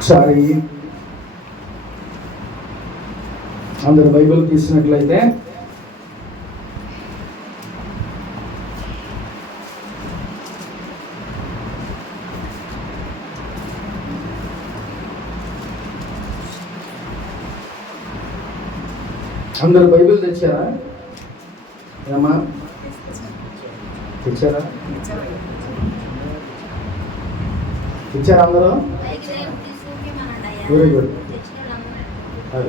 ఒకసారి అందరు బైబిల్ తీసినట్లయితే అందరు బైబిల్ తెచ్చారా? ఏమా తెచ్చారా? తెచ్చారా అందరూ? Very good. అదే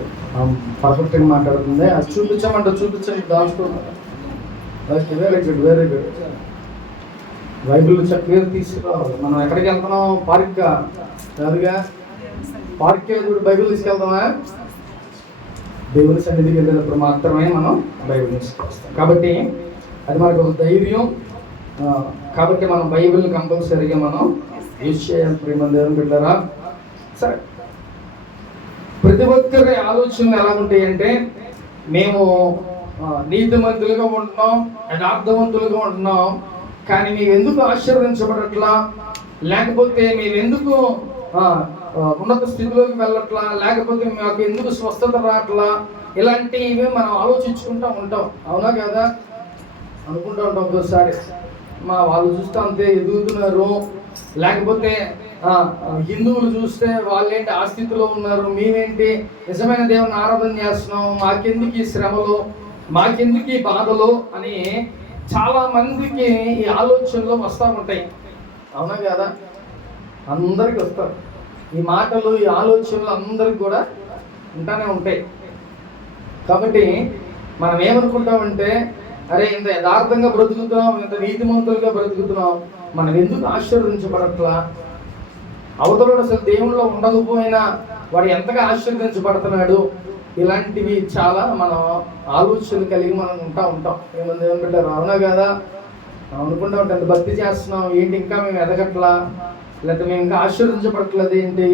పర్ఫెక్ట్గా మాట్లాడుతుంది. అది చూపించండి దాచుకున్నారు. Very good, very good. Bible చక్కగా తీసుకురావాలి. మనం ఎక్కడికి వెళ్తున్నాం? పార్క్ కాదుగా. పార్క్కి వెళ్ళి బైబిల్ తీసుకెళ్తామా? దేవుని సన్నిధికి వెళ్ళినప్పుడు మాత్రమే మనం బైబిల్ తీసుకొస్తాం. కాబట్టి అది మనకు ఒక ధైర్యం. కాబట్టి మనం బైబిల్ని కంపల్సరీగా మనం యూజ్ చేయాలి. ప్రేమ దేవుని బిడ్డలారా, సరే, ప్రతి ఒక్కరి ఆలోచనలు ఎలా ఉంటాయి అంటే, మేము నీతిమంతులుగా ఉంటున్నాం, యథార్థవంతులుగా ఉంటున్నాం, కానీ మేము ఎందుకు ఆశీర్వదించబడట్లా, లేకపోతే మేము ఎందుకు ఉన్నత స్థితిలోకి వెళ్ళట్లా, లేకపోతే మాకు ఎందుకు స్వస్థత రావట్లా, ఇలాంటివి మనం ఆలోచించుకుంటూ ఉంటాం. అవునా కదా? అనుకుంటూ ఉంటాం. ఒకసారి మా వాళ్ళు చూస్తే అంతే ఎదుగుతున్నారు, లేకపోతే హిందువులు చూస్తే వాళ్ళేంటి ఆ స్థితిలో ఉన్నారు, మేమేంటి నిజమైన దేవుని ఆరాధన చేస్తున్నాం, మాకెందుకు ఈ శ్రమలు, మాకెందుకు ఈ బాధలు అని చాలా మందికి ఈ ఆలోచనలు వస్తూ ఉంటాయి. అవునా కదా? అందరికి వస్తారు ఈ మాటలు, ఈ ఆలోచనలు అందరికి కూడా ఉంటానే ఉంటాయి. కాబట్టి మనం ఏమనుకుంటామంటే, అరే ఇంత యథార్థంగా బ్రతుకుతున్నాం, ఇంత నీతిమంతులుగా బ్రతుకుతున్నాం, మనం ఎందుకు ఆశీర్వదించబడట్లా, అవతలుడు అసలు దేవుళ్ళో ఉండకపోయినా వాడు ఎంతగా ఆశీర్వదించబడుతున్నాడు, ఇలాంటివి చాలా మనం ఆలోచనలు కలిగి మనం ఉంటాం. ఏమంది ఏమంటారు? అవునా కదా? అనుకుంటా ఉంటాం, ఎంత భక్తి చేస్తున్నాం, ఏంటి ఇంకా మేము ఎదగట్లా, లేకపోతే మేము ఇంకా ఆశీర్వదించబడట్లేదు ఏంటి,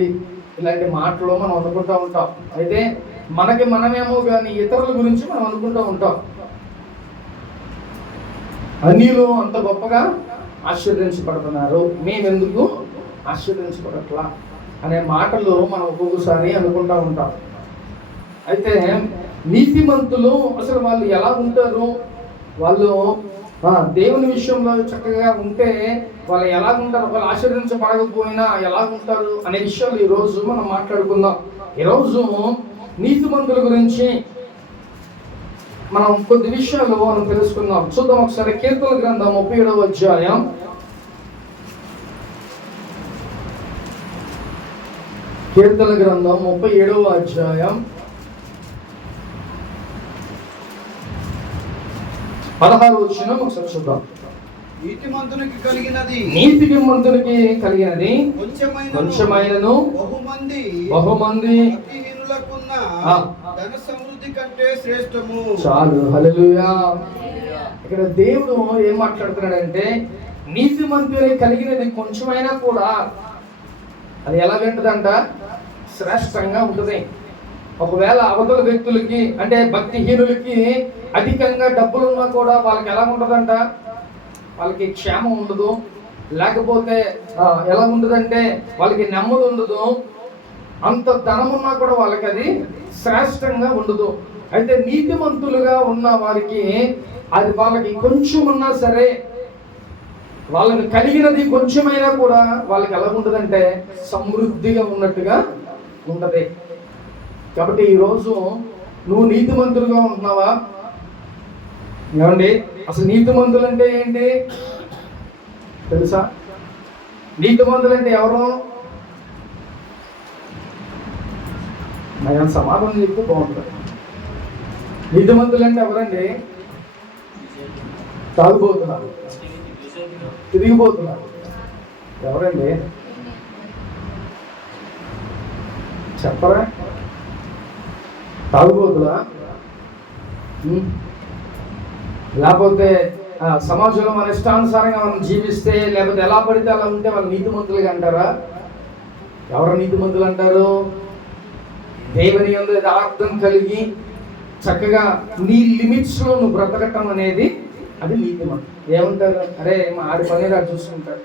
ఇలాంటి మాటలు మనం అనుకుంటూ ఉంటాం. అయితే మనకి మనమేమో కానీ ఇతరుల గురించి మనం అనుకుంటూ ఉంటాం. అన్యులు అంత గొప్పగా ఆశీర్వదించబడుతున్నారు, మేమెందుకు ఆశీర్వదించబడట్లా అనే మాటలు మనం ఒక్కొక్కసారి అనుకుంటూ ఉంటాం. అయితే నీతిమంతులు అసలు వాళ్ళు ఎలా ఉంటారు, వాళ్ళు దేవుని విషయంలో చక్కగా ఉంటే వాళ్ళు ఎలా ఉంటారు, వాళ్ళు ఆశీర్వదించబడకపోయినా ఎలా ఉంటారు అనే విషయాలు ఈరోజు మనం మాట్లాడుకుందాం. ఈరోజు నీతిమంతుల గురించి మనం కొద్ది విషయాలు మనం తెలుసుకుందాం. చూద్దాం ఒకసారి. కీర్తన గ్రంథం 37వ అధ్యాయం. కీర్తన గ్రంథం 37వ అధ్యాయం 16వ వచనం ఒకసారి చూద్దాం. నీతిమంతునికి కలిగినది కొంచెమైనను బహుమంది ధన సమృద్ధి కంటే శ్రేష్టము. చాలు. హల్లెలూయా. ఇక్కడ దేవుడు ఏం మాట్లాడుతున్నాడంటే, నీతిమంతునికి కలిగినది కొంచెమైనా కూడా అది ఎలాగంటదంట? శ్రేష్టంగా ఉంటుంది. ఒకవేళ అవతల వ్యక్తులకి అంటే భక్తిహీనులకి అధికంగా డబ్బులు ఉన్నా కూడా వాళ్ళకి ఎలా ఉంటుందంట? వాళ్ళకి క్షేమం ఉండదు, లేకపోతే ఎలా ఉంటుందంటే వాళ్ళకి నెమ్మది ఉండదు. అంత ధనం ఉన్నా కూడా వాళ్ళకి అది శ్రేష్టంగా ఉండదు. అయితే నీతిమంతులుగా ఉన్న వారికి అది వాళ్ళకి కొంచెం ఉన్నా సరే, వాళ్ళకి కలిగినది కొంచెమైనా కూడా వాళ్ళకి ఎలా ఉంటుందంటే సమృద్ధిగా ఉన్నట్టుగా ఉంటుంది. కాబట్టి ఈరోజు నువ్వు నీతిమంతులుగా ఉంటున్నావా? ఏమండి, అసలు నీతిమంతులు అంటే ఏంటి తెలుసా? నీతిమంతులు అంటే ఎవరు? నేను సమాధానం చెప్తే బాగుంటుంది. నీతిమంతులు అంటే ఎవరండి? తాగుబోతున్నారు, తిరిగిపోతున్నారు. ఎవరండి చెప్పరా? తాగుబోతులా? లేకపోతే సమాజంలో మన ఇష్టానుసారంగా మనం జీవిస్తే, లేకపోతే ఎలా పడితే అలా ఉంటే వాళ్ళు నీతిమంతులుగా అంటారా? ఎవరు నీతిమంతులు అంటారు? దేవుని యందు యథార్థం కలిగి చక్కగా నీ లిమిట్స్లో నువ్వు బ్రతకటం అనేది అది నీతిమంతులు. ఏమంటారు? అరే మా ఆడి పని రాడు చూసుకుంటాడు,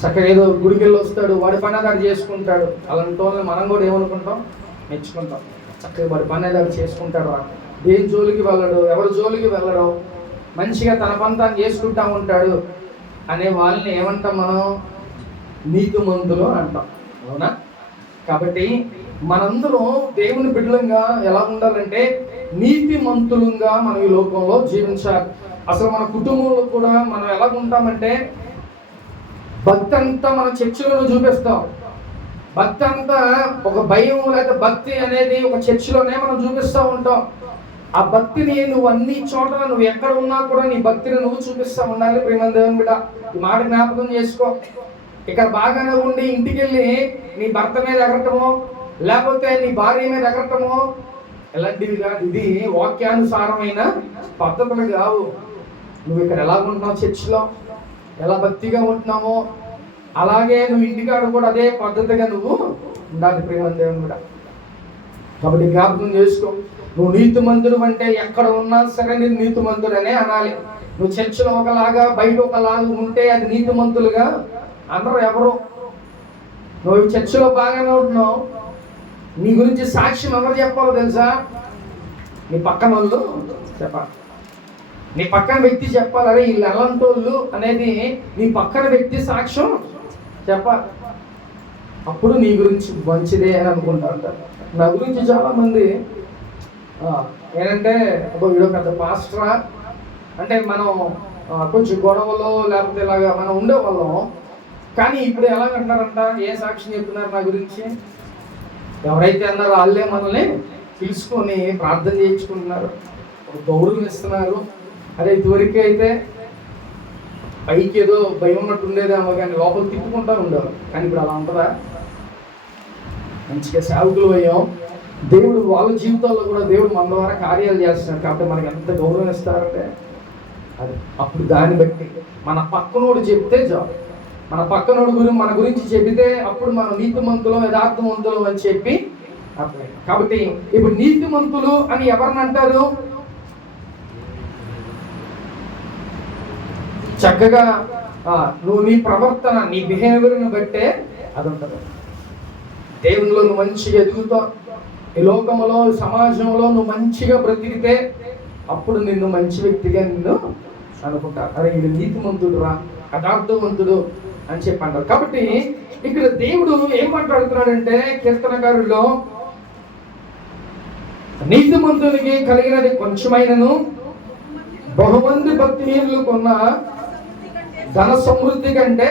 చక్కగా ఏదో గుడికి వెళ్ళి వస్తాడు, వాడి పని అది చేసుకుంటాడు. అలాంటి వాళ్ళని మనం కూడా ఏమనుకుంటాం, మెచ్చుకుంటాం. చక్కగా వాడి పని అది చేసుకుంటాడు, దేని జోలికి వెళ్ళడు, ఎవరి జోలికి వెళ్ళడు, మంచిగా తన పని తాను చేసుకుంటా ఉంటాడు అనే వాళ్ళని ఏమంటాం మనం, నీతిమంతులు అంటాం. అవునా? కాబట్టి మనందరం దేవుని బిడ్డలంగా ఎలా ఉండాలంటే నీతిమంతులంగా మనం ఈ లోకంలో జీవించాలి. అసలు మన కుటుంబంలో కూడా మనం ఎలా ఉంటామంటే భక్తి అంతా మన చర్చిలో చూపిస్తాం. భక్తి అంతా ఒక భయం లేదా భక్తి అనేది ఒక చర్చిలోనే మనం చూపిస్తూ ఉంటాం. ఆ భక్తిని నువ్వు అన్ని చోట్ల నువ్వు ఎక్కడ ఉన్నా కూడా నీ భక్తిని నువ్వు చూపిస్తూ ఉండాలి. ప్రియమైన దేవుని బిడ్డ, ఈ మాట జ్ఞాపకం చేసుకో. ఇక్కడ బాగానే ఉండి ఇంటికి వెళ్ళి నీ భర్త మీద ఎగరటమో లేకపోతే నీ భార్య మీద ఎగరటమో ఎలాంటివి కాదు. ఇది వాక్యానుసారమైన పద్ధతులు కావు. నువ్వు ఇక్కడ ఎలా ఉంటున్నావు, చర్చిలో ఎలా భక్తిగా ఉంటున్నామో అలాగే నువ్వు ఇంటికాడ కూడా అదే పద్ధతిగా నువ్వు ఉండాలి. ప్రియమైన దేవుని బిడ్డ, కాబట్టి జ్ఞాపకం చేసుకో. నువ్వు నీతిమంతుడు అంటే ఎక్కడ ఉన్నా సరే నేను నీతిమంతుడనే అనాలి. నువ్వు చర్చిలో ఒకలాగా బయట ఒకలాగా ఉంటే అది నీతిమంతులుగా అందరూ ఎవరు. నువ్వు చర్చిలో బాగానే ఉంటున్నావు, నీ గురించి సాక్ష్యం ఎవరు చెప్పాలో తెలుసా? నీ పక్కన వాళ్ళు చెప్పాలి, నీ పక్కన వ్యక్తి చెప్పాలి. అరే వీళ్ళు ఎలాంటి వాళ్ళు అనేది నీ పక్కన వ్యక్తి సాక్ష్యం చెప్పాలి. అప్పుడు నీ గురించి మంచిదే అని అనుకుంటారు. నా గురించి చాలామంది ఏంటంటే వీడు పెద్ద పాస్టరా అంటే మనం కొంచెం గొడవలో లేకపోతే ఇలాగా మనం ఉండేవాళ్ళం. కానీ ఇప్పుడు ఎలాగంటున్నారంట, ఏ సాక్ష్యం చెప్తున్నారు నా గురించి? ఎవరైతే అన్నారో వాళ్ళే మనల్ని పిలుచుకొని ప్రార్థన చేయించుకుంటున్నారు, గౌరవం ఇస్తున్నారు. అదే ఇదివరకే అయితే పైకి ఏదో భయం ఉన్నట్టు ఉండేదేమో కానీ లోపల తిప్పుకుంటూ ఉండేవారు. కానీ ఇప్పుడు అలా ఉంటుందా? మంచిగా సేవకులు అయ్యాం, దేవుడు వాళ్ళ జీవితాల్లో కూడా దేవుడు మన ద్వారా కార్యాలు చేస్తున్నాడు. కాబట్టి మనకి ఎంత గౌరవం ఇస్తారంటే అది అప్పుడు దాన్ని బట్టి మన పక్కనోడు చెప్తే చాలు. మన పక్కనోడు మన గురించి చెబితే అప్పుడు మనం నీతిమంతులు యథార్థవంతులు అని చెప్పి అర్థం. కాబట్టి ఇప్పుడు నీతిమంతులు అని ఎవరిని అంటారు? చక్కగా నువ్వు నీ ప్రవర్తన నీ బిహేవియర్ని బట్టే అది ఉంటుంది. దేవునిలో నువ్వు మంచిగా ఎదుగుతావు, ఈ లోకంలో సమాజంలో నువ్వు మంచిగా బ్రతికితే అప్పుడు నిన్ను మంచి వ్యక్తిగా నిన్ను అనుకుంటారు. అరే ఇది నీతిమంతుడు రా, యథార్థవంతుడు అని చెప్పి అంటారు. కాబట్టి ఇక్కడ దేవుడు ఏం మాట్లాడుతున్నాడంటే కీర్తనకారుల్లో నీతిమంతునికి కలిగినది కొంచెమైనను బహుమంది భక్తిహీనులు కొన్న ధన సమృద్ధి కంటే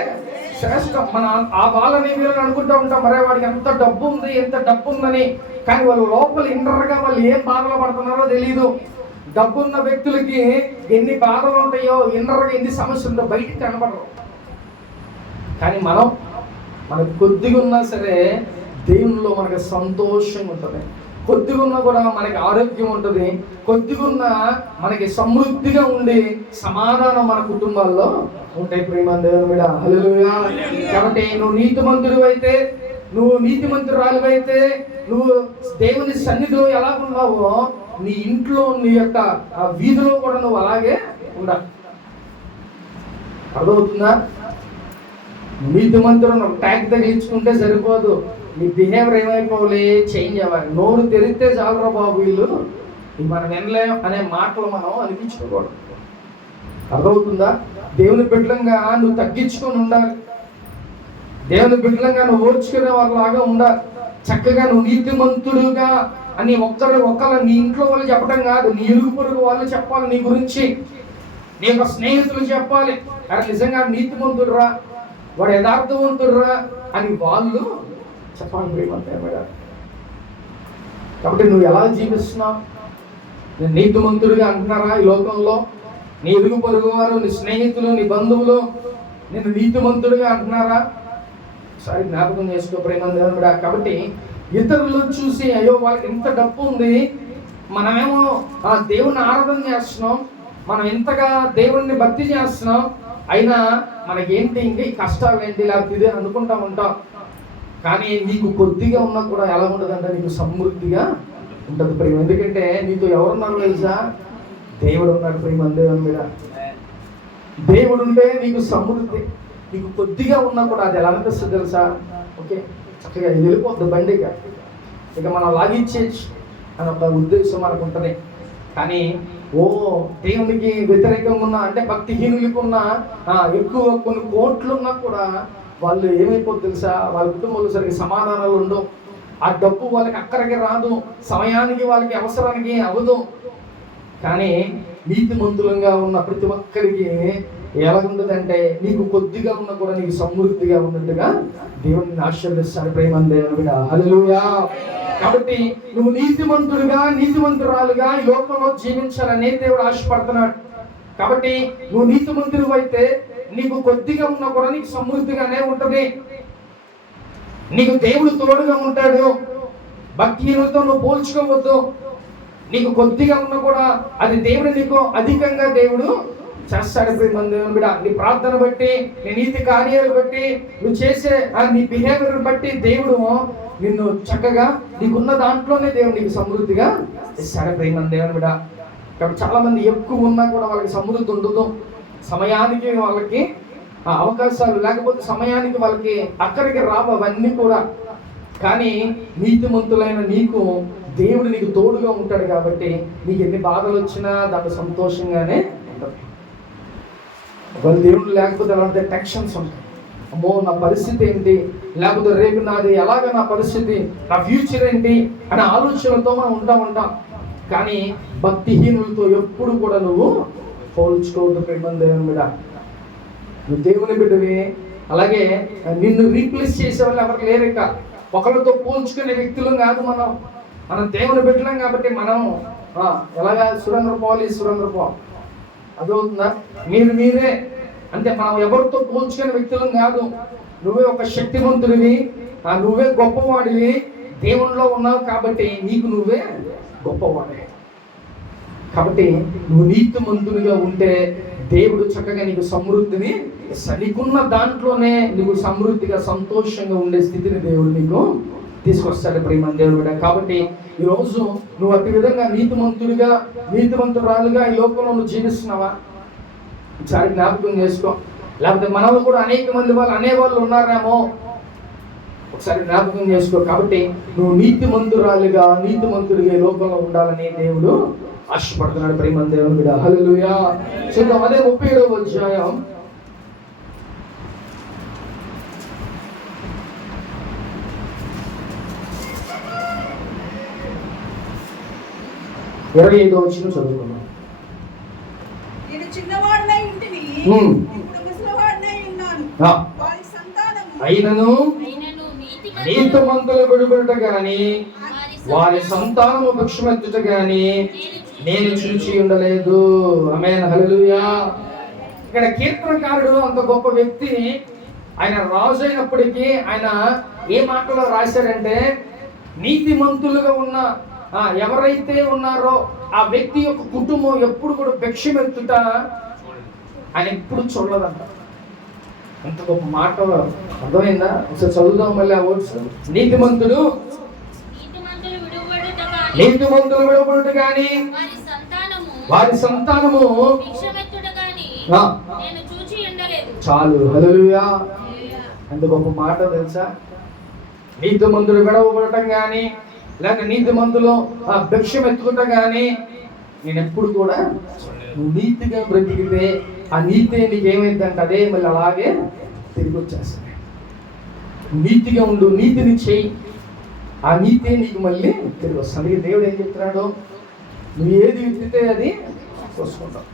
శ్రేష్టం. మన ఆ వాళ్ళని మీరు అనుకుంటూ ఉంటాం, మరే వాడికి ఎంత డబ్బు ఉంది ఎంత డబ్బు ఉందని. కానీ వాళ్ళు లోపల ఇంటర్గా వాళ్ళు ఏం బాధలు పడుతున్నారో తెలియదు. డబ్బున్న వ్యక్తులకి ఎన్ని బాధలు ఉంటాయో, ఇంటర్గా ఎన్ని సమస్యలు ఉంటాయో బయటికి కనబడరు. కానీ మనకు కొద్దిగా ఉన్నా సరే దేవునిలో మనకి సంతోషంగా ఉంటుంది. కొద్దిగా ఉన్నా కూడా మనకి ఆరోగ్యం ఉంటుంది. కొద్దిగా ఉన్నా మనకి సమృద్ధిగా ఉండి సమాధానం మన కుటుంబాల్లో ఉంటాయి. ప్రియమైన దేవుని మీద హల్లెలూయా. కాబట్టి నువ్వు నీతిమంతుడు అయితే, నువ్వు నీతిమంతురాలు అయితే, నువ్వు దేవుని సన్నిధిలో ఎలా ఉన్నావో నీ ఇంట్లో నీ యొక్క వీధిలో కూడా నువ్వు అలాగే ఉండాలి. అర్థమవుతుందా? నీతిమంతుడు ఒక ట్యాగ్ తగిలించుకుంటే సరిపోదు, నీ బిహేవియర్ ఏమైపోవాలి, చేంజ్ అవ్వాలి. నోరు తెరిస్తే చాలరా బాబు వీళ్ళు మనం వినలేం అనే మాటలు మనం అనిపించుకోకూడదు. అర్థమవుతుందా? దేవుని బిడ్డలంగా నువ్వు తగ్గించుకొని ఉండాలి. దేవుని బిడ్డలంగా నువ్వు ఓర్చుకునే వాళ్ళలాగా ఉండాలి. చక్కగా నువ్వు నీతిమంతుడుగా అని ఒక్కరు నీ ఇంట్లో వాళ్ళు చెప్పడం కాదు, నీ ఇరుగు పొరుగు వాళ్ళు చెప్పాలి నీ గురించి. నీ యొక్క స్నేహితులు చెప్పాలి, అరే నిజంగా నీతిమంతుడురా, వాడు యథార్థవంతుడురా అని వాళ్ళు చెప్పాలి. ప్రియమంతా కాబట్టి నువ్వు ఎలా జీవిస్తున్నావు? నేను నీతిమంతుడిగా అంటున్నారా ఈ లోకంలో? నీ ఇరుగు పొరుగు వారు, నీ స్నేహితులు, నీ బంధువులు నేను నీతిమంతుడిగా అంటున్నారా? ఒకసారి జ్ఞాపకం చేసుకో ప్రేమంతా. కాబట్టి ఇతరులు చూసి అయ్యో వాళ్ళకి ఎంత డబ్బు ఉంది, మనమేమో దేవుణ్ణి ఆరాధన చేస్తున్నాం, మనం ఎంతగా దేవుణ్ణి భక్తి చేస్తున్నాం, అయినా మనకేంటి ఇంకా ఈ కష్టాలు ఏంటి లేకపోతే ఇదే అనుకుంటా ఉంటాం. కానీ నీకు కొద్దిగా ఉన్నా కూడా ఎలా ఉండదంటే నీకు సమృద్ధిగా ఉంటుంది ప్రేమ. ఎందుకంటే నీతో ఎవరున్నారు తెలుసా? దేవుడు ఉన్నాడు. ప్రేమ దేవుని మీద దేవుడు ఉంటే నీకు సమృద్ధి. నీకు కొద్దిగా ఉన్నా కూడా అది ఎలా అనిపిస్తుంది తెలుసా? ఓకే, చక్కగా ఇది వెళ్ళిపోద్ది బండిగా, ఇక మనం లాగించేయచ్చు అని ఒక ఉద్దేశం మనకు ఉంటుంది. కానీ దేవునికి వ్యతిరేకంగా ఉన్న అంటే భక్తిహీనులకు ఉన్న ఎక్కువ కొన్ని కోట్లు ఉన్నా కూడా వాళ్ళు ఏమైపోతుంది తెలుసా? వాళ్ళ కుటుంబంలో సరిగ్గా సమాధానాలు ఉండవు. ఆ డబ్బు వాళ్ళకి అక్కడికి రాదు, సమయానికి వాళ్ళకి అవసరానికి అవ్వదు. కానీ నీతిమంతులంగా ఉన్న ప్రతి ఒక్కరికి ఎలాగుంటుందంటే నీకు కొద్దిగా ఉన్నా కూడా నీకు సమృద్ధిగా ఉన్నట్టుగా దేవుడిని ఆశీర్వదిస్తాడు. ప్రేమ దేవుడు, హల్లెలూయా. కాబట్టి నువ్వు నీతిమంతుడుగా నీతిమంతురాలుగా ఈ లోకంలో జీవించాలని దేవుడు ఆశపడుతున్నాడు. కాబట్టి నువ్వు నీతిమంతుడు అయితే నీకు కొద్దిగా ఉన్నా కూడా నీకు సమృద్ధిగానే ఉంటుంది. నీకు దేవుడు తోడుగా ఉంటాడు. భక్తిహీనులతో నువ్వు పోల్చుకోవద్దు. నీకు కొద్దిగా ఉన్నా కూడా అది దేవుడు నీకు అధికంగా దేవుడు చేస్తాడు. దేవుని బిడ్డ, నీ ప్రార్థన బట్టి, నీ నీతి కార్యాలు బట్టి, నువ్వు చేసే నీ బిహేవియర్ బట్టి దేవుడు నిన్ను చక్కగా నీకున్న దాంట్లోనే దేవుడు నీకు సమృద్ధిగా ఇస్తాడు. ప్రేమ దేవుని బిడ్డ, కాబట్టి చాలా మంది ఎక్కువ ఉన్నా కూడా వాళ్ళకి సమృద్ధి ఉండదు. సమయానికి వాళ్ళకి అవకాశాలు లేకపోతే సమయానికి వాళ్ళకి అక్కడికి రావు అవన్నీ కూడా. కానీ నీతిమంతులైన నీకు దేవుడు నీకు తోడుగా ఉంటాడు కాబట్టి నీకు ఎన్ని బాధలు వచ్చినా దాంట్లో సంతోషంగానే ఉంటుంది. ఒకవేళ దేవుడు లేకపోతే అలాంటి టెన్షన్స్ ఉంటాయి. అమ్మో నా పరిస్థితి ఏంటి, లేకపోతే రేపు నాది ఎలాగ నా పరిస్థితి, నా ఫ్యూచర్ ఏంటి అనే ఆలోచనలతో మనం ఉంటాం. కానీ భక్తిహీనులతో ఎప్పుడు కూడా నువ్వు పోల్చుకోవద్దు. ప్రేమ దేవుని మీద, నువ్వు దేవుని బిడ్డవి. అలాగే నిన్ను రీప్లేస్ చేసే వాళ్ళు ఎవరికి లేరు. ఇక ఒకరితో పోల్చుకునే వ్యక్తులు కాదు మనం దేవుని బిడ్డలం కాబట్టి మనం ఎలాగా సురేంద్ర అదవుతుందా? మీరే అంటే మనం ఎవరితో పోల్చుకునే వ్యక్తులం కాదు. నువ్వే ఒక శక్తివంతుడివి, నువ్వే గొప్పవాడివి, దేవునిలో ఉన్నావు కాబట్టి నీకు నువ్వే గొప్పవాడే. కాబట్టి నువ్వు నీతిమంతుడిగా ఉంటే దేవుడు చక్కగా నీకు సమృద్ధిని నీకున్న దాంట్లోనే నీకు సమృద్ధిగా సంతోషంగా ఉండే స్థితిని దేవుడు నీకు తీసుకొస్తాడు. ప్రేమ దేవుడు. కాబట్టి ఈరోజు నువ్వు అతి విధంగా నీతిమంతురాలుగా ఈ లోకంలో నువ్వు జీవిస్తున్నావా? ఒకసారి జ్ఞాపకం చేసుకో. లేకపోతే మనలో కూడా అనేక మంది వాళ్ళు అనేవాళ్ళు ఉన్నారేమో, ఒకసారి జ్ఞాపకం చేసుకో. కాబట్టి నువ్వు నీతిమంతుడిగా ఈ లోకంలో ఉండాలని దేవుడు ఆశపడుతున్నాడు. ప్రేమ దేవుని బిడ్డ, హల్లెలూయా. చూద్దాం అదే 37వ అధ్యాయం 25వ వచనం చదువుకున్నాం. నేను చిన్నవాడినై ఉంటిని, ఇప్పుడు ముసలివాడినై ఉన్నాను. వారి సంతానము అయినను నీతిమంతుల విడుబడుట గాని వారి సంతానము భిక్షమెత్తుట గాని నేను చూచి ఉండలేదు. ఆమేన్, హల్లెలూయా. ఇక్కడ కీర్తనకారుడు అంత గొప్ప వ్యక్తి, ఆయన రాజు అయినప్పటికీ ఆయన ఏ మాటలో రాశారంటే నీతిమంతులుగా ఉన్న ఎవరైతే ఉన్నారో ఆ వ్యక్తి యొక్క కుటుంబం ఎప్పుడు కూడా భిక్షమెత్తుట ఆయన ఎప్పుడు చూడలేదంట. ఎంత గొప్ప మాట, అర్థమైందా? ఒకసారి చదువుదాం మళ్ళీ ఆ వర్డ్స్. నీతిమంతులు విడవబడుట గాని వారి సంతానము చాలు. హల్లెలూయా. ఎంత గొప్ప మాట తెలుసా? నీతిమంతులు విడవబడటం కానీ లేక నీతిమంతులు భిక్షం ఎత్తుకుంటా కానీ నేను ఎప్పుడు కూడా నీతిగా బ్రతికితే ఆ నీతే నీకేమైందంటే అదే మళ్ళీ అలాగే తిరిగి వచ్చేస్తాయి. నీతిగా ఉండు, నీతిని చేయి, ఆ నీతే నీకు మళ్ళీ తిరిగి వస్తుంది. అందుకే దేవుడు ఏం చెప్తున్నాడు? నువ్వు ఏది విత్తితే అది కోసుకుంటావు.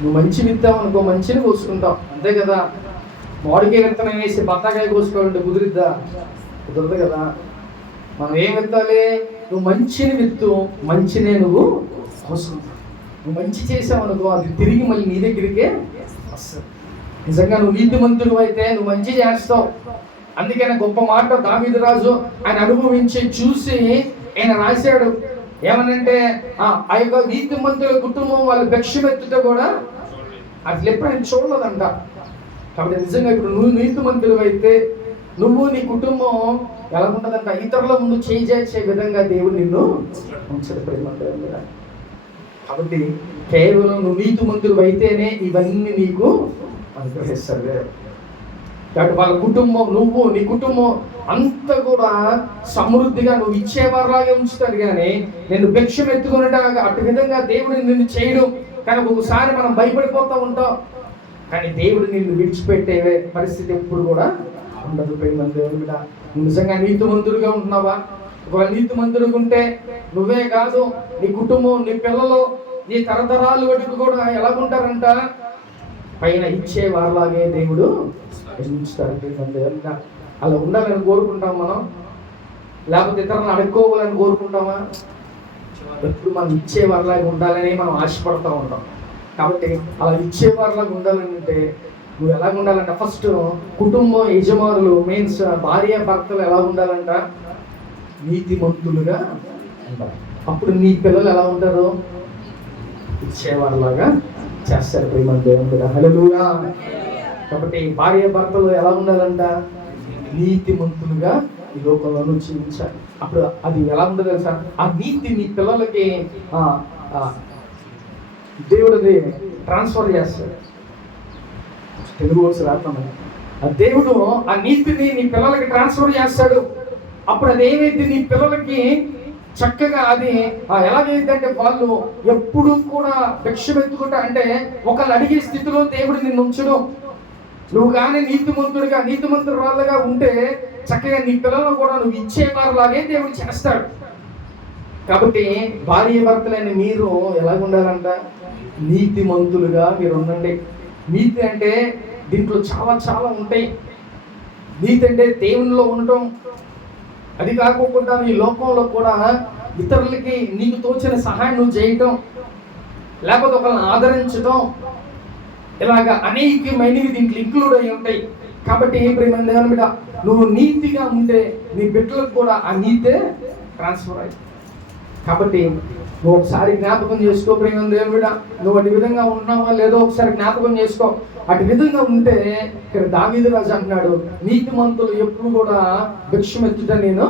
నువ్వు మంచి విత్తావు అనుకో, మంచిని కోసుకుంటావు, అంతే కదా. మామిడికాయ విత్తనం వేసి బత్తాకాయ కోసుకోవాలంటే కుదిరిద్దా? కుదరదు కదా. మనం ఏం విత్తాలి? నువ్వు మంచిని విత్తు, మంచినే నువ్వు కోసుకుంటావు. నువ్వు మంచి చేసావు అనుకో, అది తిరిగి మళ్ళీ నీ దగ్గరికే వస్తుంది. నిజంగా నువ్వు నీతిమంతుడు అయితే నువ్వు మంచి చేస్తావు. అందుకని గొప్ప మాట దావీదు రాజు ఆయన అనుభవించి చూసి ఆయన రాశాడు ఏమనంటే ఆ యొక్క నీతిమంతుల కుటుంబం వాళ్ళు భిక్షమెత్తుట కూడా అట్లా ఎప్పుడు ఆయన చూడలేదంట. కాబట్టి నిజంగా ఇప్పుడు నువ్వు నీతిమంతులు అయితే నువ్వు నీ కుటుంబం ఎలా ఉంటుందంట, ఇతరుల ముందు చేసే విధంగా దేవుడు నిన్ను ఉంచడు. ప్రేమ. కాబట్టి కేవలం నువ్వు నీతిమంతులు అయితేనే ఇవన్నీ నీకు అనుగ్రహిస్తాడు. కాబట్టి వాళ్ళ కుటుంబం, నువ్వు నీ కుటుంబం అంతా కూడా సమృద్ధిగా నువ్వు ఇచ్చేవారిలాగే ఉంచుతాడు. కానీ నేను భిక్షం ఎత్తుకున్నట్టు అటు విధంగా దేవుడు నిన్ను చేయడం. కానీ ఒకసారి మనం భయపడిపోతూ ఉంటాం, కానీ దేవుడు నిన్ను విడిచిపెట్టే పరిస్థితి ఎప్పుడు కూడా ఉండదు. ప్రేమ దేవుడు కూడా నువ్వు నిజంగా నీతిమంతుడిగా ఉంటున్నావా? ఒకవేళ నీతిమంతుడిగా ఉంటే నువ్వే కాదు, నీ కుటుంబం, నీ పిల్లలు, నీ తరతరాలు వరకు కూడా ఎలాగుంటారంట? పైన ఇచ్చే వారిలాగే దేవుడు ఉంచుతాడు. అలా ఉండాలని కోరుకుంటాం మనం, లేకపోతే ఇతరులను అడుక్కోవాలని కోరుకుంటామా? ఎప్పుడు మనం ఇచ్చే వారిలాగా ఉండాలని మనం ఆశపడుతూ ఉంటాం. కాబట్టి అలా ఇచ్చే వారిలాగా ఉండాలని అంటే నువ్వు ఎలా ఉండాలంట? ఫస్ట్ కుటుంబం యజమానులు, మీన్స్ భార్య భర్తలు ఎలా ఉండాలంట? నీతిమంతులుగా ఉండాలి. అప్పుడు నీ పిల్లలు ఎలా ఉంటారు? ఇచ్చేవారిలాగా చేస్తారు. ప్రేమ దేవుడు. హల్లెలూయా. కాబట్టి భార్య భర్తలు ఎలా ఉండాలంట? నీతిమంతులుగా ఈ లోకంలో జీవించాలి. అప్పుడు అది ఎలా ఉంటుంది తెలుసా? ఆ నీతి నీ పిల్లలకి దేవుడిది ట్రాన్స్ఫర్ చేస్తాడు. తెలుగు వర్డ్స్ రాత్రం ఆ దేవుడు ఆ నీతిని నీ పిల్లలకి ట్రాన్స్ఫర్ చేస్తాడు. అప్పుడు అది ఏమైంది? నీ పిల్లలకి చక్కగా అది ఎలాగైందంటే వాళ్ళు ఎప్పుడు కూడా భిక్షం ఎత్తుకుంటా, అంటే ఒకళ్ళు అడిగే స్థితిలో దేవుడు నిన్ను ఉంచడం. నువ్వు కానీ నీతిమంతురాలుగా ఉంటే చక్కగా నీ పిల్లలను కూడా నువ్వు ఇచ్చేవారిలాగే దేవుడు చేస్తాడు. కాబట్టి భార్య భర్తలైన మీరు ఎలా ఉండాలంట? నీతిమంతులుగా మీరు ఉండండి. నీతి అంటే దీంట్లో చాలా చాలా ఉంటాయి. నీతి అంటే దేవునిలో ఉండటం, అది కాకుండా ఈ లోకంలో కూడా ఇతరులకి నీకు తోచిన సహాయం నువ్వు చేయటం, లేకపోతే ఒకరిని ఆదరించడం, ఇలాగా అనేకమైనవి దీంట్లో ఇంక్లూడ్ అయి ఉంటాయి. కాబట్టి ప్రేమ దేవుని బిడ్డ, నువ్వు నీతిగా ఉంటే నీ బిడ్డలకు కూడా ఆ నీతే ట్రాన్స్ఫర్ అయ్యి. కాబట్టి నువ్వు ఒకసారి జ్ఞాపకం చేసుకో ప్రేమ దేవుని బిడ్డ, నువ్వు అటు విధంగా ఉన్నావా లేదో ఒకసారి జ్ఞాపకం చేసుకో. అటు విధంగా ఉంటే ఇక్కడ దావీదు రాజు అంటున్నాడు, నీతిమంతులు ఎప్పుడు కూడా భిక్షం ఎత్తుట నేను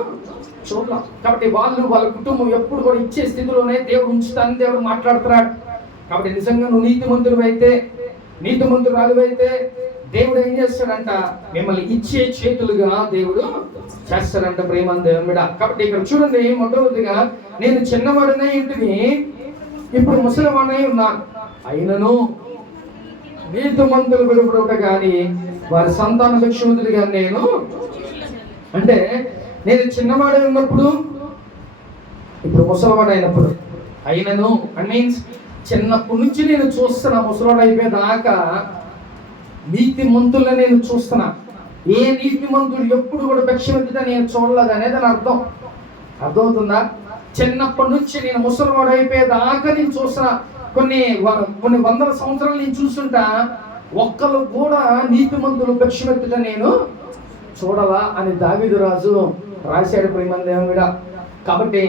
చూడలేం. కాబట్టి వాళ్ళ కుటుంబం ఎప్పుడు కూడా ఇచ్చే స్థితిలోనే దేవుడు ఉంచుతానని దేవుడు మాట్లాడుతున్నాడు. కాబట్టి నిజంగా నువ్వు నీతిమంతురాలు అయితే దేవుడు ఏం చేస్తాడంట? మిమ్మల్ని ఇచ్చే చేతులుగా దేవుడు చేస్తాడంట. ప్రేమ దేవుని బిడ్డ. కాబట్టి ఇక్కడ చూడండి, మొట్టమొదటిగా నేను చిన్నవాడినై ఇంటిని, ఇప్పుడు ముసలివాడినై ఉన్నాను, అయినను నీతిమంతులు విడుబడుట కానీ వారి సంతాన భిక్షమంతులు కానీ నేను, అంటే నేను చిన్నవాడు ఉన్నప్పుడు, ఇప్పుడు ముసలివాడు అయినప్పుడు, అయినను అండ్ మీన్స్ చిన్నప్పటి నుంచి నేను చూస్తున్నా, ముసలివాడు అయిపోయేదాకా నీతిమంతుల్ని నేను చూస్తున్నా. ఏ నీతిమంతుడు ఎప్పుడు కూడా భిక్షమెత్తుట నేను చూడలేదు అనేది అని అర్థమవుతుందా? చిన్నప్పటి నుంచి నేను ముసలివాడు అయిపోయేదాకా నేను చూస్తున్నా. కొన్ని వందల సంవత్సరాలు నేను చూస్తుంటా, ఒక్కరు కూడా నీతిమంతులు భిక్షమెత్తుట నేను చూడలా అని దావీదు రాజు రాశాడు. ప్రేమ దేవుడ. కాబట్టి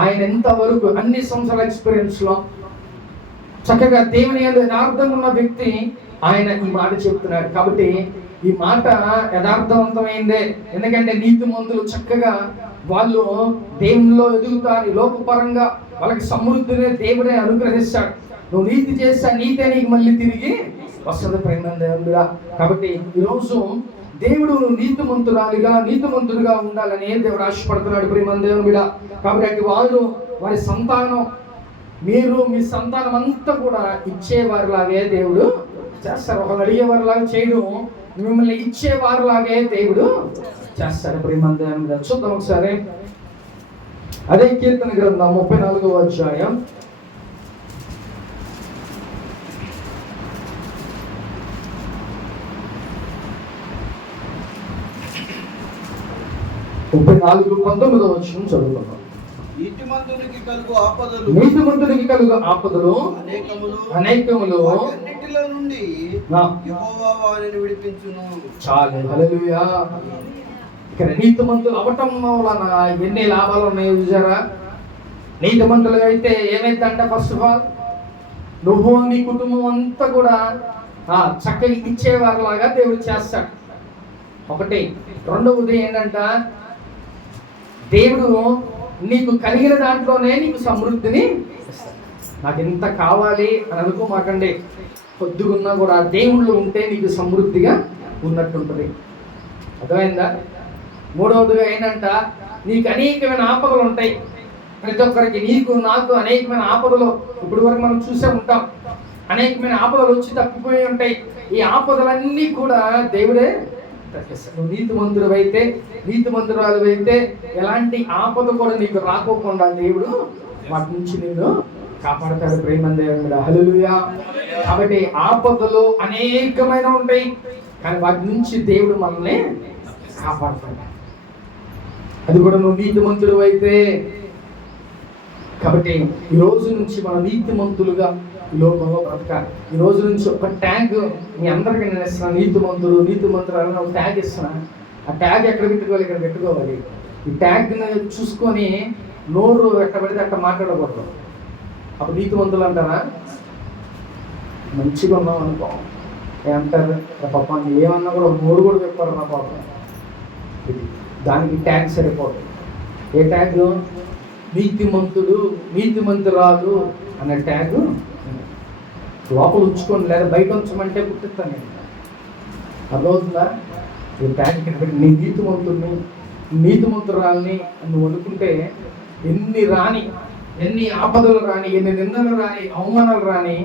ఆయన ఎంతవరకు అన్ని సంవత్సరాల ఎక్స్పీరియన్స్ లో చక్కగా దేవుని యథార్థం ఉన్న వ్యక్తి ఆయన ఈ మాట చెప్తున్నాడు. కాబట్టి ఈ మాట యథార్థవంతమైందే. ఎందుకంటే నీతిమంతులు చక్కగా వాళ్ళు దేవునిలో ఎదుగుతారు. లోకపరంగా వాళ్ళకి సమృద్ధిని దేవుడే అనుగ్రహిస్తాడు. నువ్వు నీతి చేస్తా, నీతే నీకు మళ్ళీ తిరిగి వస్తుంది. ప్రేమ దేవుడా. కాబట్టి ఈరోజు దేవుడు నీతిమంతుడుగా ఉండాలని దేవుడు ఆశపడుతున్నాడు. ప్రేమ దేవుడా. కాబట్టి వారి సంతానం, మీరు మీ సంతానం అంతా కూడా ఇచ్చేవారిలాగే దేవుడు చేస్తారు. ఒకళ్ళు అడిగేవారిలాగా చేయడం, మిమ్మల్ని ఇచ్చేవారిలాగే దేవుడు చేస్తారు. ప్రేమ దేవుడా. చూద్దాం ఒకసారి అదే కీర్తన గ్రంథం 34వ అధ్యాయం 34:19 వచనం చదువుకుందాం. నీతిమంతునికి కలుగు ఆపదలు అనేకములు అన్నిటిలో నుండి యెహోవా వారిని విడిపించును. చాలు. హల్లెలూయా. ఇక్కడ నీతిమంతులు అవటం వలన ఎన్ని లాభాలు ఉన్నాయో చూసారా? నీతిమంతులుగా అయితే ఏమైందంటే, ఫస్ట్ ఆఫ్ ఆల్ నువ్వు నీ కుటుంబం అంతా కూడా చక్కగా ఇచ్చేవారిలాగా దేవుడు చేస్తాడు. ఒకటి. రెండవది ఏంటంట, దేవుడు నీకు కలిగిన దాంట్లోనే నీకు సమృద్ధిని ఇస్తాడు. నాకు ఇంత కావాలి అని అనుకోమాకండి. కొద్దిగున్నా కూడా ఆ దేవుళ్ళు ఉంటే నీకు సమృద్ధిగా ఉన్నట్టుంటుంది. అర్థమైందా? మూడవదిగా ఏంటంట, నీకు అనేకమైన ఆపదలు ఉంటాయి. ప్రతి ఒక్కరికి, నీకు నాకు అనేకమైన ఆపదలు ఇప్పుడు వరకు మనం చూసే ఉంటాం. అనేకమైన ఆపదలు వచ్చి తప్పిపోయి ఉంటాయి. ఈ ఆపదలన్నీ కూడా దేవుడే తగ్గిస్తాడు. నువ్వు నీతిమంతుడు అయితే, నీతిమంతురాలు అయితే ఎలాంటి ఆపద కూడా నీకు రాకోకుండా దేవుడు వాటి నుంచి నేను కాపాడతాడు. ప్రేమందేవుడా, హల్లెలూయా. కాబట్టి ఆపదలు అనేకమైన ఉంటాయి, కానీ వాటి నుంచి దేవుడు మనల్ని కాపాడతాడు. అది కూడా నువ్వు నీతిమంతుడు అయితే. కాబట్టి ఈ రోజు నుంచి మన నీతిమంతులుగా ఈ లోకంలో బ్రతకాలి. ఈ రోజు నుంచి ఒక ట్యాగ్ మీ అందరికీ నేను ఇస్తున్నాను, నీతిమంతుడు నీతిమంతురాలు ఒక ట్యాగ్ ఇస్తున్నాను. ఆ ట్యాగ్ ఎక్కడ పెట్టుకోవాలి? ఇక్కడ పెట్టుకోవాలి. ఈ ట్యాగ్ని చూసుకొని నోరు ఎక్కడ పడితే అక్కడ మాట్లాడకూడదు. అప్పుడు నీతిమంతులు అంటారా? మంచిగా ఉన్నాం అనుకో, ఏమంటారు? పాప ఏమన్నా కూడా నోరు కూడా చెప్పారు నా పాప. దానికి ట్యాగ్ సరిపోదు. ఏ ట్యాగ్? నీతిమంతుడు నీతిమంతురాలు అనే ట్యాగ్ లోపల ఉంచుకోండి, లేదా బయట ఉంచమంటే పుట్టిస్తాను నేను. అర్థమవుతుందా? ఈ ట్యాగ్ కింద నీ నీతిమంతుడిని నీతిమంతురాలని నువ్వు అనుకుంటే ఎన్ని ఆపదలు రాని, ఎన్ని నిందలు రాని, అవమానాలు రాని,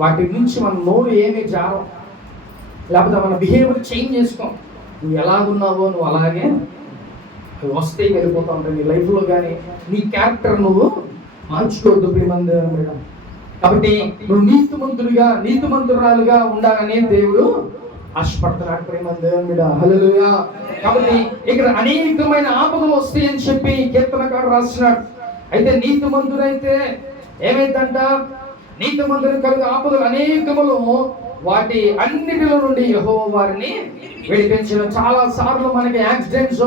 వాటి నుంచి మన నోరు ఏమీ జారం, లేకపోతే మన బిహేవియర్ చేంజ్ చేసుకోం. నువ్వు ఎలాగున్నావో నువ్వు అలాగే వస్తే వెళ్ళిపోతూ ఉంటాయి నీ లైఫ్లో. కానీ నీ క్యారెక్టర్ నువ్వు మార్చుకోవద్దు ప్రేమందేవుడా. కాబట్టి నువ్వు నీతిమంతుడిగా నీతిమంతురాలుగా ఉండాలని దేవుడు ఆశపడుతున్నాడు. ప్రేమందేవుడా, హల్లెలూయా. కాబట్టి ఇక్కడ అనేకమైన ఆపదలు వస్తాయని చెప్పి కీర్తనకారుడు రాస్తున్నాడు. అయితే నీతిమంతుడైతే ఏమైందంట? నీతిమంతుడు కలుగు ఆపదలు అనేకములు, వాటి అన్నిటిలో నుండి యెహోవా వారిని విడిపించిన. చాలా సార్లు మనకి యాక్సిడెంట్స్,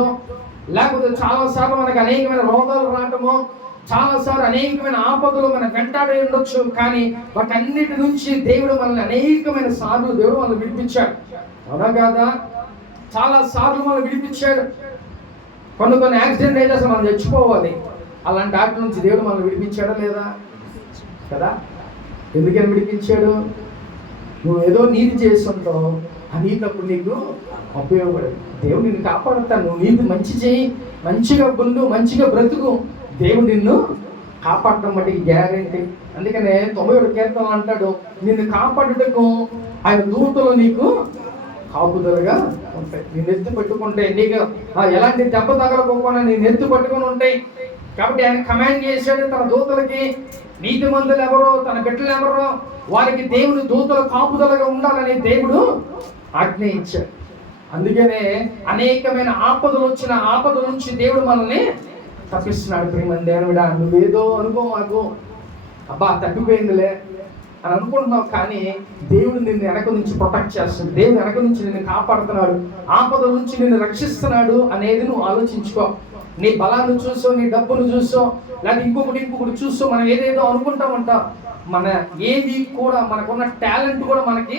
లేకపోతే చాలా సార్లు మనకి అనేకమైన రోగాలు రావటము, చాలా సార్లు అనేకమైన ఆపదలు మన వెంటాడే ఉండొచ్చు. కానీ వాటన్నిటి నుంచి దేవుడు మనల్ని అనేకమైన సార్లు దేవుడు మనల్ని విడిపించాడు. అవునా కాదా? చాలా సార్లు మనల్ని విడిపించాడు. కొన్ని యాక్సిడెంట్ అయితే అసలు మనం చచ్చిపోవాలి. అలాంటి వాటి నుంచి దేవుడు మనల్ని విడిపించాడా లేదా? కదా? ఎందుకని విడిపించాడు? నువ్వు ఏదో నీతి చేస్తుంటావు, ఆ నీతి అప్పుడు నీకు ఉపయోగపడదు. దేవుడు నిన్ను కాపాడుతాను. నువ్వు నీతి మంచి చేయి, మంచిగా ఉండు, మంచిగా బ్రతుకు, దేవుడు నిన్ను కాపాడటం బట్టి గ్యారెంటీ. అందుకనే 91 కీర్తనలు అంటాడు, నిన్ను కాపాడుటకు ఆయన దూతలు నీకు కాపుదలుగా ఉంటాయి. నేను ఎత్తు పట్టుకుంటే నీకు ఎలాంటి దెబ్బ తగలకోకుండా నేను ఎత్తు పట్టుకొని ఉంటాయి. కాబట్టి ఆయన కమాండ్ చేశాడు తన దూతలకి, నీతిమంతులు ఎవరో, తన బిడ్డలు ఎవరో, వారికి దేవుడు దూతలు కాపుదలుగా ఉండాలని దేవుడు ఆజ్ఞ ఇచ్చాడు. అందుకనే అనేకమైన ఆపదలు వచ్చిన ఆపదల నుంచి దేవుడు మనల్ని తప్పిస్తున్నాడు. ప్రేమందేవుడా, నువ్వేదో అనుకో, మాకు అబ్బా తప్పిపోయిందిలే అని అనుకుంటున్నావు, కానీ దేవుడు నిన్ను వెనక నుంచి ప్రొటెక్ట్ చేస్తాడు. దేవుడు వెనక నుంచి నిన్ను కాపాడుతున్నాడు, ఆపదల నుంచి నిన్ను రక్షిస్తున్నాడు అనేది నువ్వు ఆలోచించుకో. నీ బలాన్ని చూసో, నీ డబ్బును చూసో, లేదా ఇంకొకటి చూసో మనం ఏదేదో అనుకుంటామంట. మన ఏది కూడా, మనకున్న టాలెంట్ కూడా మనకి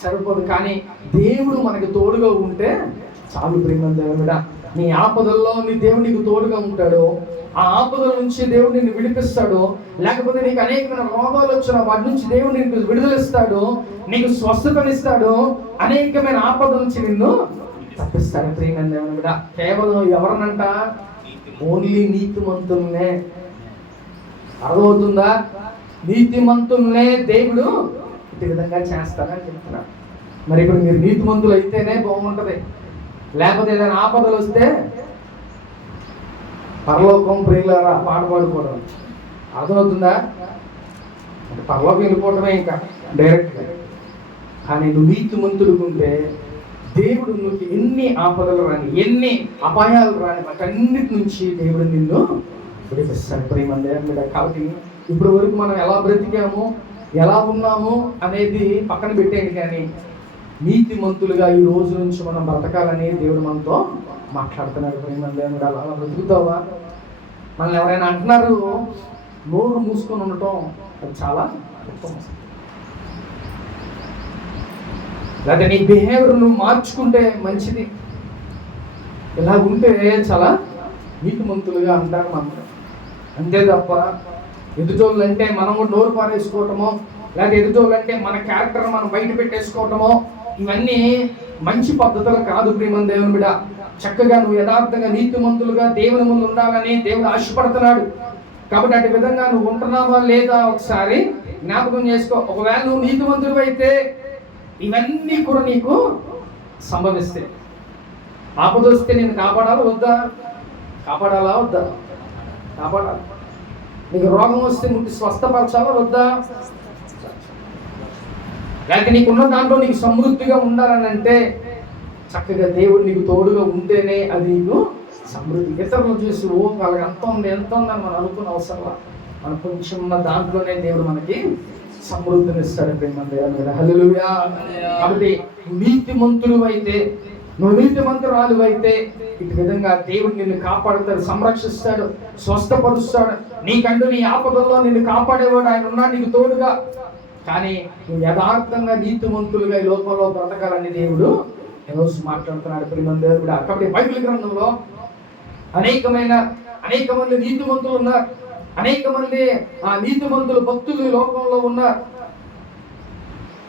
సరిపోదు. కానీ దేవుడు మనకి తోడుగా ఉంటే చాలు. ప్రేమందేవుడా, నీ ఆపదల్లో నీ దేవుడు నీకు తోడుగా ఉంటాడు. ఆ ఆపదల నుంచి దేవుడు నిన్ను విడిపిస్తాడు. లేకపోతే నీకు అనేకమైన రోగాలు వచ్చిన వాటి నుంచి దేవుడు నీకు విడుదలిస్తాడు, నీకు స్వస్థతనిస్తాడు, అనేకమైన ఆపదల నుంచి నిన్ను తప్పిస్తాడు. ప్రేమందేవుడా, కేవలం ఎవరనంట? ఓన్లీ నీతిమంతుల్నే. అర్థమవుతుందా? నీతిమంతుల్నే దేవుడు ఈ విధంగా చేస్తారని చెప్తున్నాడు. మరి ఇప్పుడు మీరు నీతిమంతులు అయితేనే బాగుంటుంది. లేకపోతే ఏదైనా ఆపదలు వస్తే పరలోకం ప్రియులారా పాట పాడుకోవడం. అర్థమవుతుందా? అంటే పరలోకం వెళ్ళిపోవడమే ఇంకా డైరెక్ట్గా. కానీ నువ్వు నీతిమంతుడుకుంటే దేవుడు నువ్వు ఎన్ని ఆపదలు రాని, ఎన్ని అపాయాలు రాని, వాటన్నిటి నుంచి దేవుడు నిన్ను విడిపిస్తాడు. ప్రేమందేవుడా, కాబట్టి ఇప్పుడు వరకు మనం ఎలా బ్రతికాము, ఎలా ఉన్నాము అనేది పక్కన పెట్టేయండి. కానీ నీతిమంతులుగా ఈ రోజు నుంచి మనం బ్రతకాలని దేవుడు మనతో మాట్లాడుతున్నాడు. ప్రేమందేవుడా, అలా బ్రతుకుతావా? మనల్ని ఎవరైనా అంటున్నారు, నోరు మూసుకొని ఉండటం అది చాలా ఉత్తమం. లేదా నీ బిహేవియర్ నువ్వు మార్చుకుంటే మంచిది. ఇలా ఉంటే చాలా నీతిమంతులుగా అంటారు మనం. అంతే తప్ప ఎదుటోళ్ళు అంటే మనం కూడా నోరు పారేసుకోవటమో, లేదా ఎదుటోళ్ళంటే మన క్యారెక్టర్ మనం బయట పెట్టేసుకోవటమో ఇవన్నీ మంచి పద్ధతులు కాదు. ప్రియమైన దేవుని బిడ్డ, చక్కగా నువ్వు యథార్థంగా నీతిమంతులుగా దేవుని ముందు ఉండాలని దేవుడు ఆశపడుతున్నాడు. కాబట్టి అటు విధంగా నువ్వు ఉంటున్నావా లేదా ఒకసారి జ్ఞాపకం చేసుకో. ఒకవేళ నువ్వు నీతిమంతుడు అయితే ఇవన్నీ కూడా నీకు సంభవిస్తాయి. ఆపద వస్తే నేను కాపాడాలా వద్దా? కాపాడాలా వద్దా? కాపాడాలి. నీకు రోగం వస్తే ముట్టి స్వస్థపరచాలా వద్దా? లేక నీకున్న దాంట్లో నీకు సమృద్ధిగా ఉండాలని అంటే చక్కగా దేవుడు నీకు తోడుగా ఉంటేనే అది నీకు సమృద్ధి. ఇతరులు చూసి వాళ్ళకి ఎంత ఉంది ఎంత ఉందని మనం అనుకున్న అవసరం. మనం కొంచెం ఉన్న దాంట్లోనే దేవుడు మనకి సమృద్ధిని ఇస్తాడు. హల్లెలూయా. కాబట్టి నీతిమంతుడు అయితే, నువ్వు నీతిమంతురాలు అయితే ఇటు విధంగా దేవుడు నిన్ను కాపాడుతాడు, సంరక్షిస్తాడు, స్వస్థపరుస్తాడు. నీకంటూ నీ ఆపదల్లో నిన్ను కాపాడేవాడు ఆయన ఉన్నాడు నీకు తోడుగా. కానీ నువ్వు యథార్థంగా నీతిమంతులుగా ఈ లోకంలో బ్రతకాలని దేవుడు ఈరోజు మాట్లాడుతున్నాడు. ప్రియమైన దేవుడు, కాబట్టి బైబిల్ గ్రంథంలో అనేక మంది నీతిమంతులు ఉన్నారు. అనేక మంది ఆ నీతిమంతులు భక్తులు ఈ లోకంలో ఉన్నారు.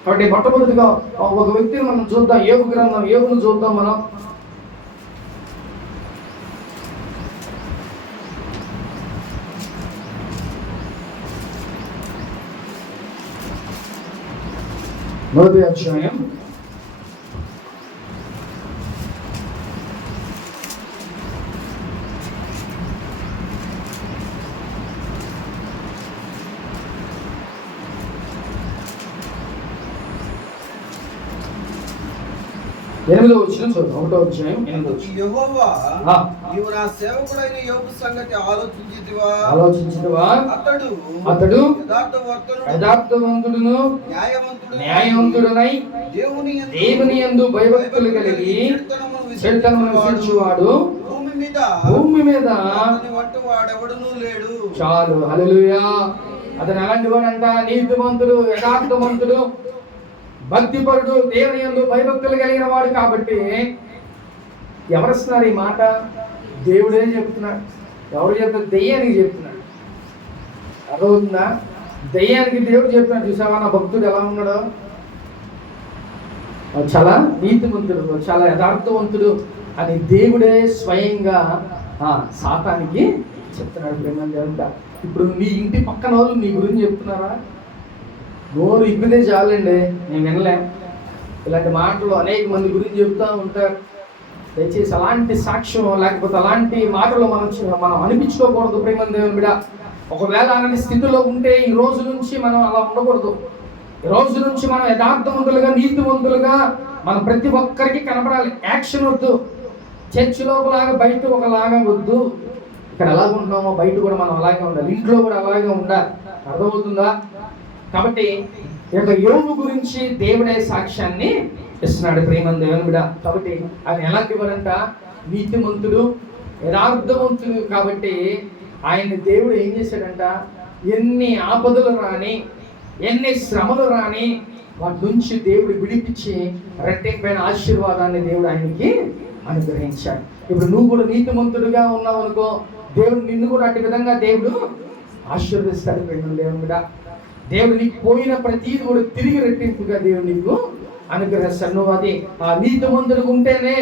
కాబట్టి మొట్టమొదటిగా ఒక వ్యక్తిని మనం చూద్దాం. యోబు గ్రంథం, యోబును చూద్దాం మనం. మొదటి అధ్యాయం 8వ వచనం చూద్దాం. 1వ అధ్యాయం 8వ వచనం. యెహోవా నీవు నా సేవకుడైన యోబు సంగతి ఆలోచించితివా? అతడు యథార్థవంతుడును న్యాయవంతుడునై దేవుని యందు భయభక్తులు కలిగి చెడ్డలను విసర్చువాడు భూమి మీద వాడెవడునూ లేడు. చాలు. హల్లెలూయా. అతను అలాంటి వాడంట, నీతిమంతుడు, యథార్థవంతుడు, భక్తిపరుడు, దేవుని యందు భయభక్తులు కలిగిన వాడు. కాబట్టి ఎవరిస్తున్నారు ఈ మాట? దేవుడే చెప్తున్నాడు. ఎవరు చెప్తారు? దెయ్యానికి చెప్తున్నాడు. అర్థమవుతుందా? దెయ్యానికి దేవుడు చెప్తున్నాడు. చూసావా నా భక్తుడు ఎలా ఉన్నాడో? చాలా నీతిమంతుడు, చాలా యథార్థవంతుడు అని దేవుడే స్వయంగా సాతానికి చెప్తున్నాడు. ప్రేమ దేవుడా, ఇప్పుడు నీ ఇంటి పక్కన వాళ్ళు నీ గురించి చెప్తున్నారా? నోరు ఇప్పితే చాలండి, నేను వినలే. ఇలాంటి మాటలు అనేక మంది గురించి చెప్తూ ఉంటారు. దయచేసి అలాంటి సాక్ష్యం లేకపోతే అలాంటి మాటలు మనం అనిపించుకోకూడదు. ప్రేమ దేవుని బిడ్డ, ఒకవేళ అలాంటి స్థితిలో ఉంటే ఈ రోజు నుంచి మనం అలా ఉండకూడదు. ఈ రోజు నుంచి మనం యథార్థవంతులుగా, నీతివంతులుగా మనం ప్రతి ఒక్కరికి కనపడాలి. యాక్షన్ వద్దు. చర్చిలో ఒకలాగా బయట ఒకలాగా వద్దు. ఇక్కడ ఎలాగ ఉంటున్నామో బయట కూడా మనం అలాగే ఉండాలి. ఇంట్లో కూడా అలాగే ఉండాలి. అర్థమవుతుందా? కాబట్టి యోబు గురించి దేవుడే సాక్ష్యాన్ని ఇస్తున్నాడు. ప్రేమ దేవుని బిడ్డ, కాబట్టి ఆయన ఎలాంటి వాడంట? నీతిమంతుడు, యథార్థవంతుడు. కాబట్టి ఆయన దేవుడు ఏం చేశాడంట? ఎన్ని ఆపదలు రాని, ఎన్ని శ్రమలు రాని వాటి నుంచి దేవుడు విడిపించి రెట్టింపైన ఆశీర్వాదాన్ని దేవుడు ఆయనకి అనుగ్రహించాడు. ఇప్పుడు నువ్వు కూడా నీతిమంతుడుగా ఉన్నావు అనుకో, దేవుడు నిన్ను కూడా అట్టి విధంగా దేవుడు ఆశీర్వదిస్తాడు. ప్రేమ దేవుని బిడ్డ, దేవుడు నీకు పోయిన ప్రతీది కూడా తిరిగి రెట్టింపుగా దేవుడు నీకు అనుగ్రహిస్తాడు. నువ్వు అది ఆ నీతిమంతుడుగా ఉంటేనే,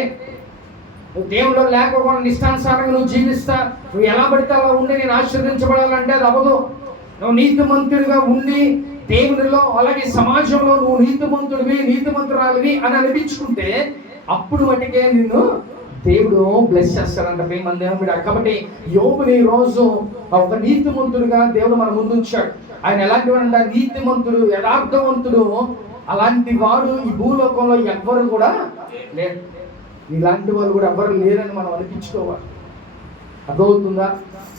నువ్వు దేవుడు లేకపోకుండా నిష్టానుసారంగా నువ్వు జీవిస్తా, నువ్వు ఎలా పడితే అలా ఉండి నేను ఆశీర్వదించబడాలంటే అది అవ్వదు. నువ్వు నీతిమంతుడిగా ఉండి దేవునిలో అలాగే సమాజంలో నువ్వు నీతిమంతుడివి, నీతిమంతురాలివి అని అనిపించుకుంటే అప్పుడు మటుకే నిన్ను దేవుడు బ్లెస్ చేస్తాడంట. ప్రేమ దేవుడు, కాబట్టి యోబుని రోజు ఒక నీతిమంతుడిగా దేవుడు మన ముందు ఉంచాడు. ఆయన ఎలాంటి వాడంట? నీతిమంతుడు, యథార్థవంతుడు. అలాంటి వాడు ఈ భూలోకంలో ఎవ్వరు కూడా లేరు. నీలాంటి వాళ్ళు కూడా ఎవ్వరు లేరని మనం అనిపించుకోవాలి. అర్థమవుతుందా?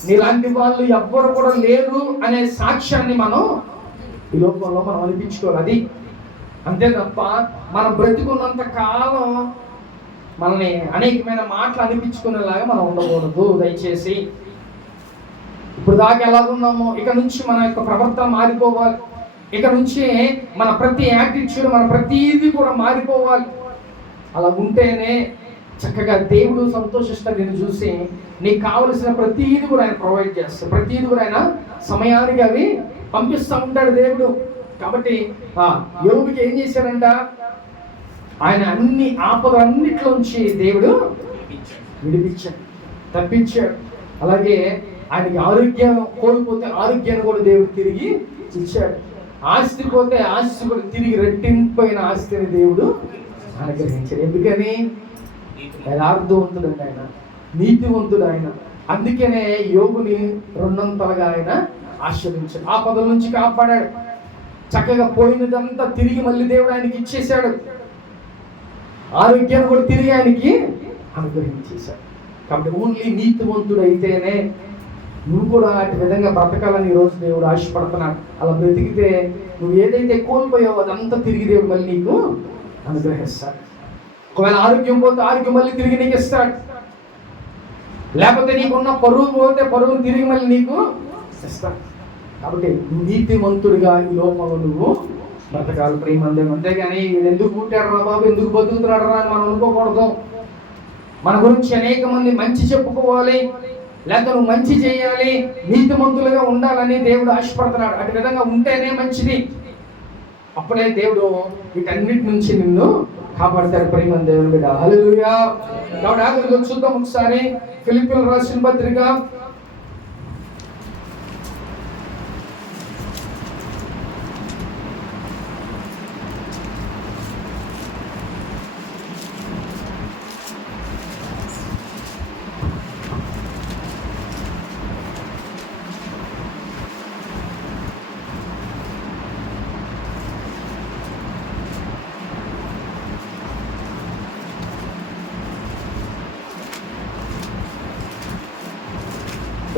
నీలాంటి వాళ్ళు ఎవ్వరు కూడా లేరు అనే సాక్ష్యాన్ని మనం ఈ లోకంలో మనం అనిపించుకోవాలి. అది అంతే తప్ప మనం బ్రతికున్నంత కాలం మనల్ని అనేకమైన మాటలు అనిపించుకునేలాగా మనం ఉండకూడదు. దయచేసి ఇప్పుడు దాకా ఎలాగున్నామో ఇక నుంచి మన యొక్క ప్రవర్తన మారిపోవాలి. ఇక నుంచి మన ప్రతి యాటిట్యూడ్, మన ప్రతిదీ కూడా మారిపోవాలి. అలా ఉంటేనే చక్కగా దేవుడు సంతోషిస్తాడు. నేను చూసి నీకు కావలసిన ప్రతిదీ కూడా ఆయన ప్రొవైడ్ చేస్తాడు. ప్రతిదీ కూడా ఆయన సమయానికి అవి పంపిస్తూ ఉంటాడు దేవుడు. కాబట్టి యోబుకి ఏం చేశాడంట? ఆయన అన్ని ఆపదలన్నిట్లోంచి దేవుడు విడిపించాడు, తప్పించాడు. అలాగే ఆయనకి ఆరోగ్యం కోల్పోతే ఆరోగ్యాన్ని కూడా దేవుడు తిరిగి ఇచ్చాడు. ఆస్తి పోతే ఆస్తి కూడా తిరిగి రెట్టింపైన ఆస్తిని దేవుడు అనుగ్రహించాడు. ఎందుకని? యథార్థవంతుడు ఆయన, నీతివంతుడు ఆయన. అందుకనే యోగుని రెండంతలుగా ఆయన ఆశీర్వదించాడు, ఆపదల నుంచి కాపాడాడు. చక్కగా పోయినదంతా తిరిగి మళ్ళీ దేవుడు ఆయనకి ఇచ్చేశాడు. ఆరోగ్యాన్ని కూడా తిరిగి ఆయనకి అనుగ్రహించేశాడు. కాబట్టి ఓన్లీ నీతివంతుడు అయితేనే నువ్వు కూడా అటు విధంగా బ్రతకాలని ఈరోజు దేవుడు ఆశపడుతున్నాడు. అలా బ్రతికితే నువ్వు ఏదైతే కోల్పోయావో అదంతా తిరిగి దేవుడు మళ్ళీ నీకు అనుగ్రహిస్తాడు. ఒకవేళ ఆరోగ్యం పోతే ఆరోగ్యం మళ్ళీ తిరిగి నీకు ఇస్తాడు. లేకపోతే నీకున్న పరువు పోతే పరువును తిరిగి మళ్ళీ నీకు ఇస్తాడు. కాబట్టి నీతిమంతుడిగా ఈ లోకంలో నువ్వు బ్రతకాలి ప్రేమందేమో. అంతేగాని ఎందుకు పుట్టాడు రా బాబు, ఎందుకు బతుకుతున్నాడు రా అని మనం అనుకోకూడదు. మన గురించి అనేక మంది మంచి చెప్పుకోవాలి, లేకపోతే నువ్వు మంచి చేయాలి, నీతిమంతులుగా ఉండాలని దేవుడు ఆశపడుతున్నాడు. అటు విధంగా ఉంటేనే మంచిది. అప్పుడే దేవుడు వీటన్నిటి నుంచి నిన్ను కాపాడతాడు ప్రేమ దేవుని బిడ్డ. హల్లెలూయా. కాబట్టి ఆఖరికి చూద్దాం ఒకసారి ఫిలిప్పీయులకు రాసిన పత్రిక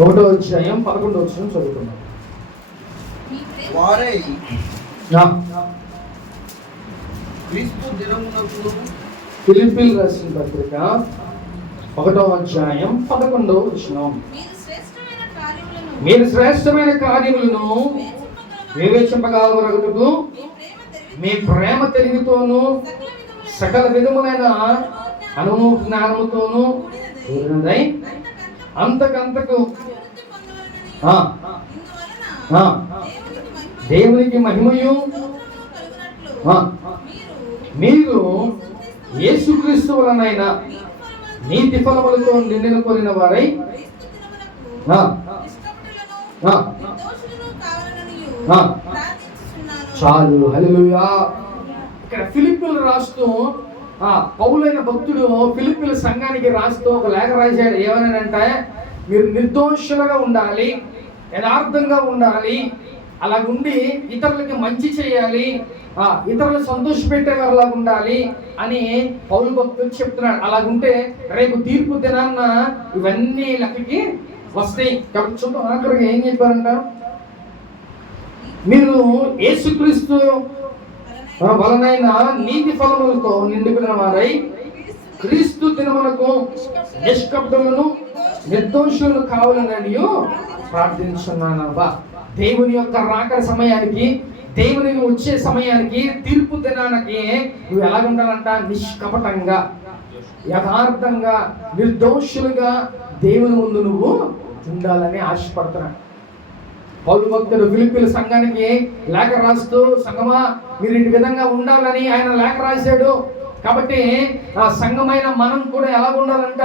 1వ అధ్యాయం 11వ వచనం చదువుకున్నాం. వారే క్రీస్తు దినమునకు ఫిలిప్పీయులకు రాసిన పత్రిక 1వ అధ్యాయం 11వ వచనం. మీరు శ్రేష్టమైన కార్యములను వివేచింపగలగొరగుటకు మీ ప్రేమ తెలివితోను సకల విధములైన అనుభవ జ్ఞానముతోను కూడినదై అంతకంతకు దేవునికి మహిమయు మీరు యేసుక్రీస్తు వలనైన నీతి ఫలములతో నిండిన కోరిన వారై చాలు. హల్లెలూయా. ఇక్కడ ఫిలిప్పీయులు రాస్తూ పౌలైన భక్తుడు ఫిలిప్పీయుల సంఘానికి రాస్తూ ఒక లేఖ రాశాడు. ఏమనంటే మీరు నిర్దోషులుగా ఉండాలి, యథార్థంగా ఉండాలి, అలా ఉండి ఇతరులకి మంచి చేయాలి, ఇతరులు సంతోషపెట్టేవారిలా ఉండాలి అని పౌలు భక్తుడు చెప్తున్నాడు. అలాగుంటే రేపు తీర్పు దినాన్న ఇవన్నీ లెక్కకి వస్తాయి. కాబట్టి చూద్దాం ఆఖరికి ఏం చెప్పారంట, మీరు యేసుక్రీస్తు వలనైన నీతి ఫలములతో నిండుకున్న వారై క్రీస్తు దినములకు నిష్కపటులను నిర్దోషులను కావాలని ప్రార్థించున్నాను. దేవుని యొక్క రాకడ సమయానికి, దేవుని వచ్చే సమయానికి, తీర్పు దినానికి నువ్వు ఎలాగుండాలంట? నిష్కపటంగా, యథార్థంగా, నిర్దోషులుగా దేవుని ముందు నువ్వు ఉండాలని ఆశపడుతున్నాడు. పౌలు భక్తుడు ఫిలిప్పీయుల సంఘానికి లేఖ రాస్తూ, సంఘమా మీరు ఈ విధంగా ఉండాలని ఆయన లేఖ రాశాడు. కాబట్టి ఆ సంఘమైన మనం కూడా ఎలా ఉండాలంట?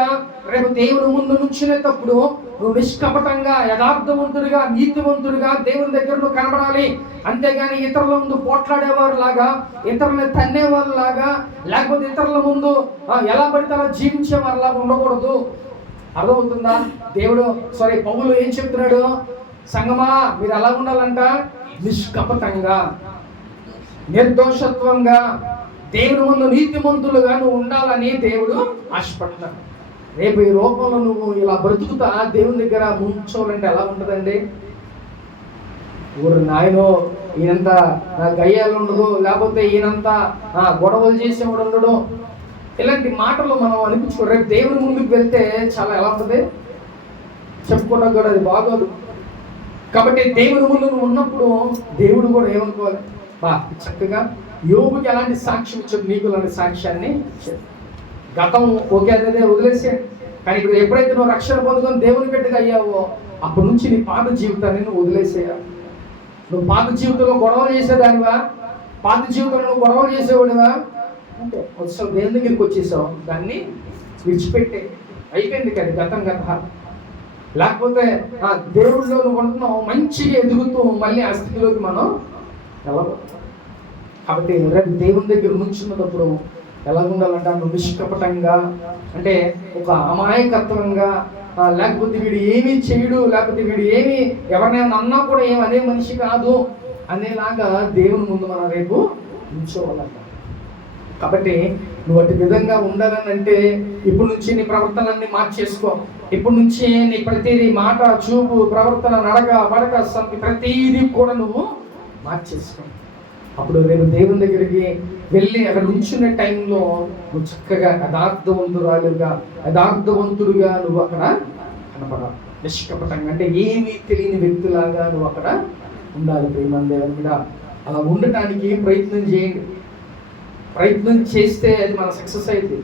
రేపు దేవుని ముందు నుంచునేటప్పుడు నువ్వు నిష్కపటంగా, యథార్థవంతుడిగా, నీతివంతుడిగా దేవుని దగ్గర నువ్వు కనబడాలి. అంతేగాని ఇతరుల ముందు పోట్లాడేవారు లాగా, ఇతరులని తన్నేవారు లాగా, లేకపోతే ఇతరుల ముందు ఎలా పడితే అలా జీవించేవారు లాగా ఉండకూడదు. అర్థమవుతుందా? పౌలు ఏం చెప్తున్నాడు? సంగమా మీరు ఎలా ఉండాలంట? నిష్కపటంగా, నిర్దోషత్వంగా, దేవుని ముందు నీతిమంతులుగా నువ్వు ఉండాలని దేవుడు ఆశపడతాడు. రేపు ఈ లోకంలో నువ్వు ఇలా బ్రతుకుతా దేవుని దగ్గర ముంచోవాలంటే ఎలా ఉంటుందండి? ఊరు నాయనో ఈయనంత గయ్యాలు ఉండదు, లేకపోతే ఈయనంత గొడవలు చేసేవాడు ఉండడు, ఇలాంటి మాటలు మనం అనిపించుకో. రేపు దేవుని ముందుకు వెళ్తే చాలా ఎలా ఉంటుంది చెప్పుకోవడం కూడా అది బాగోదు. కాబట్టి దేవుని ముందు నువ్వు ఉన్నప్పుడు దేవుడు కూడా ఏమనుకోవాలి? చక్కగా యోబుకి ఎలాంటి సాక్ష్యం ఇచ్చాడు, నీకు అలాంటి సాక్ష్యాన్ని ఇచ్చాడు. గతం ఓకే అదే వదిలేసాడు, కానీ ఇప్పుడు ఎప్పుడైతే నువ్వు రక్షణ పొందుకొని దేవుని బిడ్డగా అయ్యావో అప్పటి నుంచి నీ పాత జీవితాన్ని నువ్వు వదిలేసేయాలి. నువ్వు పాత జీవితంలో గొడవలు చేసేదానివా? పాత జీవితంలో నువ్వు గొడవలు చేసేవాడివా? అంటే అసలు దేవుని దగ్గరికి వచ్చేసావు, దాన్ని విడిచిపెట్టే, అయిపోయింది కదా గతం గత. లేకపోతే దేవుడిలో నువ్వు ఉంటున్నావు, మంచిగా ఎదుగుతూ మళ్ళీ ఆ స్థితిలోకి మనం వెళ్ళబోతున్నాం. కాబట్టి రేపు దేవుని దగ్గర నుంచున్నప్పుడు ఎలా ఉండాలంటే నువ్వు నిష్కపటంగా, అంటే ఒక అమాయకత్వంగా, లేకపోతే వీడు ఏమీ చేయడు, లేకపోతే వీడు ఏమి ఎవరినైనా అన్నా కూడా ఏమి అనే మనిషి కాదు అనేలాగా దేవుని ముందు మనం రేపు నిల్చోవాలంట. కాబట్టి నువ్వు అటు విధంగా ఉండాలని అంటే ఇప్పటి నుంచి నీ ప్రవర్తనని మార్చేసుకో. ఇప్పటి నుంచి నీ ప్రతిదీ మాట, చూపు, ప్రవర్తన, నడక, పడక, ప్రతిదీ కూడా నువ్వు మార్చేసుకో. అప్పుడు రేపు దేవుని దగ్గరికి వెళ్ళి అక్కడ నుంచునే టైంలో నువ్వు చక్కగా యథార్థవంతుడుగా నువ్వు అక్కడ కనపడాలి. నిష్కపటంగా, అంటే ఏమీ తెలియని వ్యక్తిలాగా నువ్వు అక్కడ ఉండాలి. ప్రేమ దేవుని మీద అలా ఉండటానికి ప్రయత్నం చేయండి. ప్రయత్నం చేస్తే అది మన సక్సెస్ అయింది.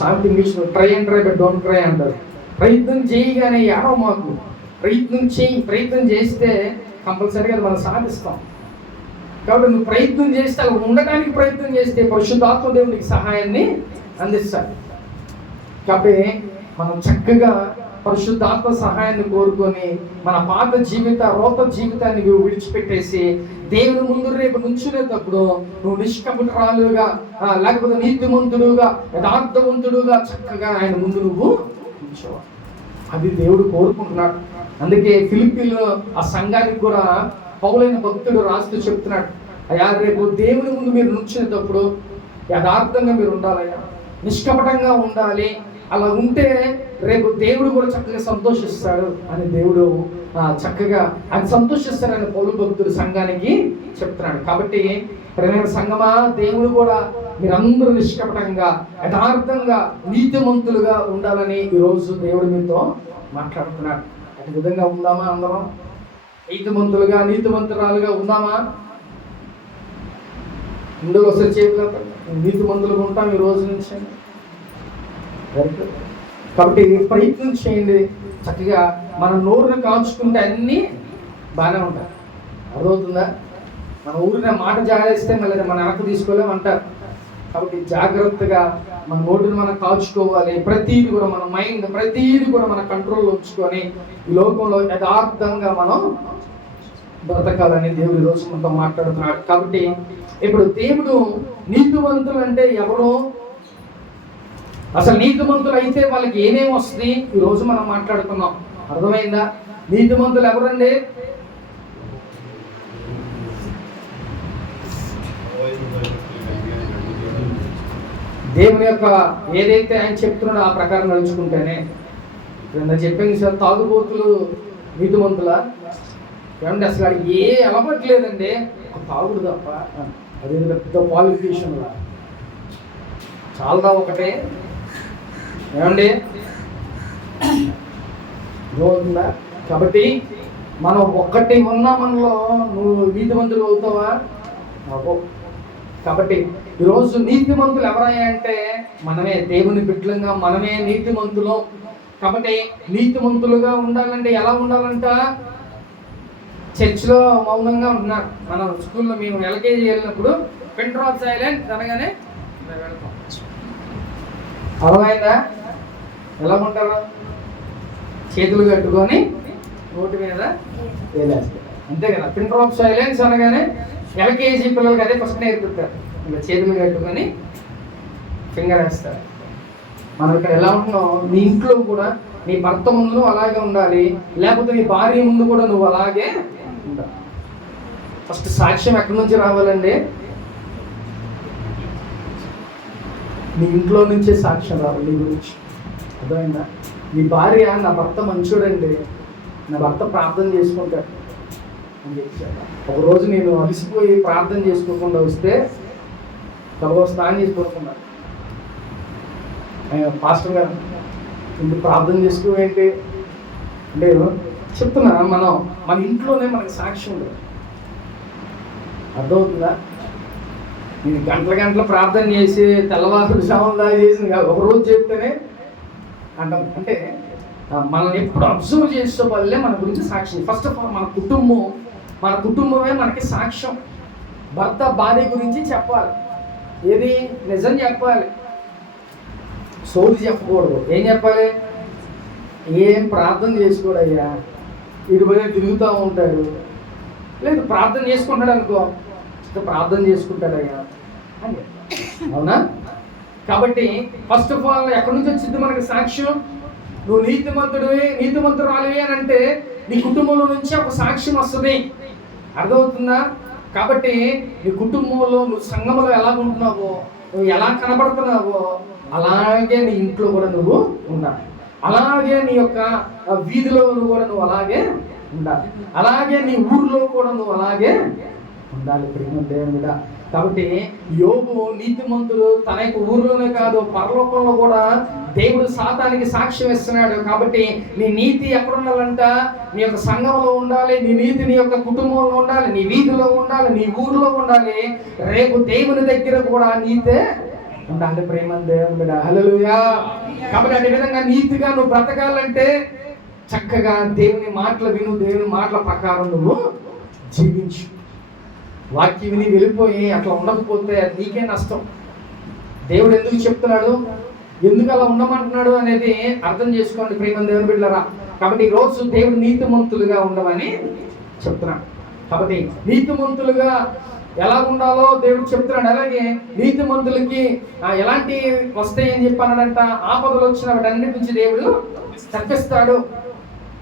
సామెత ఇంగ్లీష్లో try and try but don't try అంటారు. ప్రయత్నం చేయగానే ఎవరో మాకు ప్రయత్నం చేస్తే కంపల్సరీగా అది మనం సాధిస్తాం. కాబట్టి నువ్వు ప్రయత్నం చేస్తే అలా ఉండటానికి ప్రయత్నం చేస్తే పరిశుద్ధాత్మ దేవునికి సహాయాన్ని అందిస్తాడు. కాబట్టి మనం చక్కగా పరిశుద్ధాత్మ సహాయాన్ని కోరుకొని మన పాత రోత జీవితాన్ని విడిచిపెట్టేసి దేవుని ముందు రేపు నుంచునేటప్పుడు నువ్వు నిష్కపటురాలుగా, లేకపోతే నీతిమంతుడుగా, యథార్థవంతుడుగా చక్కగా ఆయన ముందు నువ్వు నిల్చోవాలి. అది దేవుడు కోరుకుంటున్నాడు. అందుకే ఫిలిప్పీలో ఆ సంఘానికి కూడా పౌలైన భక్తుడు రాస్తూ చెప్తున్నాడు, అయ్యా రేపు దేవుని ముందు మీరు నుంచునేటప్పుడు యథార్థంగా మీరు ఉండాలయ్యా, నిష్కపటంగా ఉండాలి. అలా ఉంటే రేపు దేవుడు కూడా చక్కగా సంతోషిస్తాడు అని దేవుడు చక్కగా ఆయన సంతోషిస్తాడని పౌలు భక్తుడు సంఘానికి చెప్తున్నాడు. కాబట్టి ప్రేమ సంఘమా, దేవుడు కూడా మీరందరూ నిష్కపటంగా, యథార్థంగా, నీతిమంతులుగా ఉండాలని ఈరోజు దేవుడు మీతో మాట్లాడుతున్నాడు. అదే విధంగా ఉందామా? అందరం నీతిమంతులుగా, నీతిమంతురాలుగా ఉందామా? ముందుకు ఒకసారి చేతులు నీతిమంతులుగా ఉంటాం ఈ రోజు నుంచి. కాబట్టి ప్రయత్నం చేయండి. చక్కగా మన నోరుని కాల్చుకుంటే అన్నీ బాగానే ఉంటాయి. అర్థమవుతుందా? మన ఊరిని మాట జారేస్తే మళ్ళీ మన వెనక్కి తీసుకోలేము అంటారు. కాబట్టి జాగ్రత్తగా మన నోటిని మనం కాల్చుకోవాలి. ప్రతీది కూడా మన మైండ్, ప్రతీది కూడా మన కంట్రోల్లో ఉంచుకొని ఈ లోకంలో యథార్థంగా మనం బ్రతకాలని దేవుడు ఈరోజు మనతో మాట్లాడుతున్నాడు. కాబట్టి ఇప్పుడు దేవుడు నీతివంతులు అంటే ఎవరు, అసలు నీతిమంతులు అయితే వాళ్ళకి ఏమేమి వస్తుంది ఈరోజు మనం మాట్లాడుతున్నాం. అర్థమైందా? నీతిమంతులు ఎవరండి? దేవుని యొక్క ఏదైతే ఆయన చెప్తున్నాడో ఆ ప్రకారం నడుచుకుంటేనే. నేను చెప్పింది సార్, తాగుబోతులు నీతిమంతులా? ఏమంటే అసలు అది ఏ అలవట్లేదండి, ఒక తాగుడు తప్ప. అది పెద్ద క్వాలిఫికేషన్లా చాలా ఒకటే. ఏమండి అవుతుందా? కాబట్టి మనం ఒక్కటి ఉన్నా మనలో నువ్వు నీతిమంతులు అవుతావా? కాబట్టి ఈరోజు నీతిమంతులు ఎవరయ్యా అంటే మనమే, దేవుని బిడ్డలుగా మనమే నీతిమంతులు. కాబట్టి నీతిమంతులుగా ఉండాలంటే ఎలా ఉండాలంట? చర్చిలో మౌనంగా ఉంటున్నారు. మనం స్కూల్లో మేము ఎల్కేజీ వెళ్ళినప్పుడు పిన్ డ్రాప్ సైలెంట్ అనగానే వెళ్తాం. అర్థమైందా? ఎలా ఉంటారు? చేతులు కట్టుకొని నోటి మీద వేలేస్తారు, అంతే కదా. పిన్ డ్రాప్ సైలెన్స్ అనగానే ఎల్కేజీ పిల్లలకి అదే ఫస్ట్ నేర్పుతారు. ఇలా చేతులు కట్టుకొని ఫింగర్ వేస్తారు. మనం ఇక్కడ ఎలా ఉంటున్నాం? నీ ఇంట్లో కూడా నీ భర్త ముందు అలాగే ఉండాలి, లేకపోతే నీ భార్య ముందు కూడా నువ్వు అలాగే ఉండాలి. ఫస్ట్ సాక్ష్యం ఎక్కడి నుంచి రావాలండి? నీ ఇంట్లో నుంచే సాక్ష్యం రావాలి నీ గురించి. అర్థమైందా? నీ భార్య, నా భర్త మంచోడండి, నా భర్త ప్రార్థన చేసుకుంటాడు అని చెప్పాడు. ఒకరోజు నేను అలసిపోయి ప్రార్థన చేసుకోకుండా వస్తే తర్వాత స్నానం చేసుకోకుండా పాస్టర్ గారు ఇందుకు ప్రార్థన చేసుకోవేంటి అంటే చెప్తున్నా, మన ఇంట్లోనే మనకి సాక్ష్యం ఉండదు. అర్థమవుతుందా? నేను గంటల ప్రార్థన చేసి తెల్లవారు శామంలా చేసి ఒకరోజు చెప్తేనే అంటాం. అంటే మనల్ని ఎప్పుడు అబ్జర్వ్ చేసే వాళ్ళే మన గురించి సాక్షి. ఫస్ట్ ఆఫ్ ఆల్ మన కుటుంబమే మనకి సాక్ష్యం. భర్త భార్య గురించి చెప్పాలి, ఏది నిజం చెప్పాలి, సోది చెప్పకూడదు. ఏం చెప్పాలి? ఏం ప్రార్థన చేసుకోడయ్యా, ఇటుపైన తిరుగుతూ ఉంటాడు, లేదు ప్రార్థన చేసుకుంటాడు అనుకో, ప్రార్థన చేసుకుంటాడయ్యా అని. అవునా? కాబట్టి ఫస్ట్ ఆఫ్ ఆల్ ఎక్కడి నుంచి వచ్చింది మనకి సాక్ష్యం? నువ్వు నీతిమంతురాలివి అని అంటే నీ కుటుంబంలో నుంచి ఒక సాక్ష్యం వస్తుంది. అర్థమవుతుందా? కాబట్టి నీ కుటుంబంలో నువ్వు సంఘంలో ఎలా ఉంటున్నావో, నువ్వు ఎలా కనబడుతున్నావో అలాగే నీ ఇంట్లో కూడా నువ్వు ఉండాలి. అలాగే నీ యొక్క వీధిలో కూడా నువ్వు అలాగే ఉండాలి. అలాగే నీ ఊర్లో కూడా నువ్వు అలాగే ఉండాలి ప్రేమ దేవుడా. కాబట్టి యోబు నీతిమంతుడు తన యొక్క ఊర్లోనే కాదు పరలోకంలో కూడా దేవుడు సాతానికి సాక్ష్యం ఇస్తున్నాడు. కాబట్టి నీ నీతి ఎక్కడ ఉండాలంట? నీ యొక్క సంఘంలో ఉండాలి, నీ నీతి నీ యొక్క కుటుంబంలో ఉండాలి, నీ వీధిలో ఉండాలి, నీ ఊర్లో ఉండాలి. రేపు దేవుని దగ్గర కూడా నీతే ఉండాలి ప్రేమ దేవుడా. హల్లెలూయా. కాబట్టి అదే విధంగా నీతిగా నువ్వు బ్రతకాలంటే చక్కగా దేవుని మాటలు విను, దేవుని మాటల ప్రకారం నువ్వు జీవించు. వాక్యం విని వెళ్ళిపోయి అట్లా ఉండకపోతే అది నీకే నష్టం. దేవుడు ఎందుకు చెప్తున్నాడు, ఎందుకు అలా ఉండమంటున్నాడు అనేది అర్థం చేసుకోండి ప్రేమ దేవుని బిడ్డలారా. కాబట్టి ఈరోజు దేవుడు నీతిమంతులుగా ఉండమని చెప్తున్నాడు. కాబట్టి నీతిమంతులుగా ఎలా ఉండాలో దేవుడు చెప్తున్నాడు. అలాగే నీతిమంతులకి ఎలాంటి వస్తాయని చెప్పానంట, ఆపదలు వచ్చిన వాటన్నిటి నుంచి దేవుడు తప్పిస్తాడు.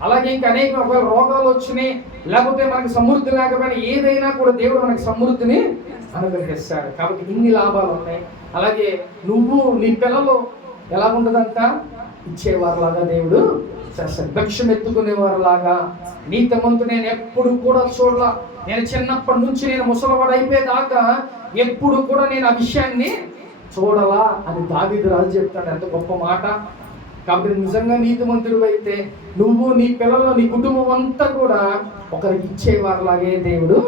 అలాగే ఇంకా అనేక రోగాలు వచ్చినాయి, లేకపోతే మనకి సమృద్ధి లేకపోయినా ఏదైనా కూడా దేవుడు మనకి సమృద్ధిని అనుగ్రహిస్తాడు. కాబట్టి ఇన్ని లాభాలు ఉన్నాయి. అలాగే నువ్వు నీ పిల్లలు ఎలా ఉంటుందంట, ఇచ్చేవారిలాగా దేవుడు చేస్తాడు. భిక్షం ఎత్తుకునేవారిలాగా. నీతిమంతుడు నేను ఎప్పుడు కూడా చూడాల. నేను చిన్నప్పటి నుంచి నేను ముసలివాడు అయిపోయేదాకా ఎప్పుడు కూడా నేను ఆ విషయాన్ని చూడాలా అని దావీదు రాజు చెప్తాడు. ఎంత గొప్ప మాట. కాబట్టి నిజంగా నీతిమంతుడు అయితే నువ్వు, నీ పిల్లలు, నీ కుటుంబం అంతా కూడా ఒకరికి ఇచ్చేవారిలాగే దేవుడు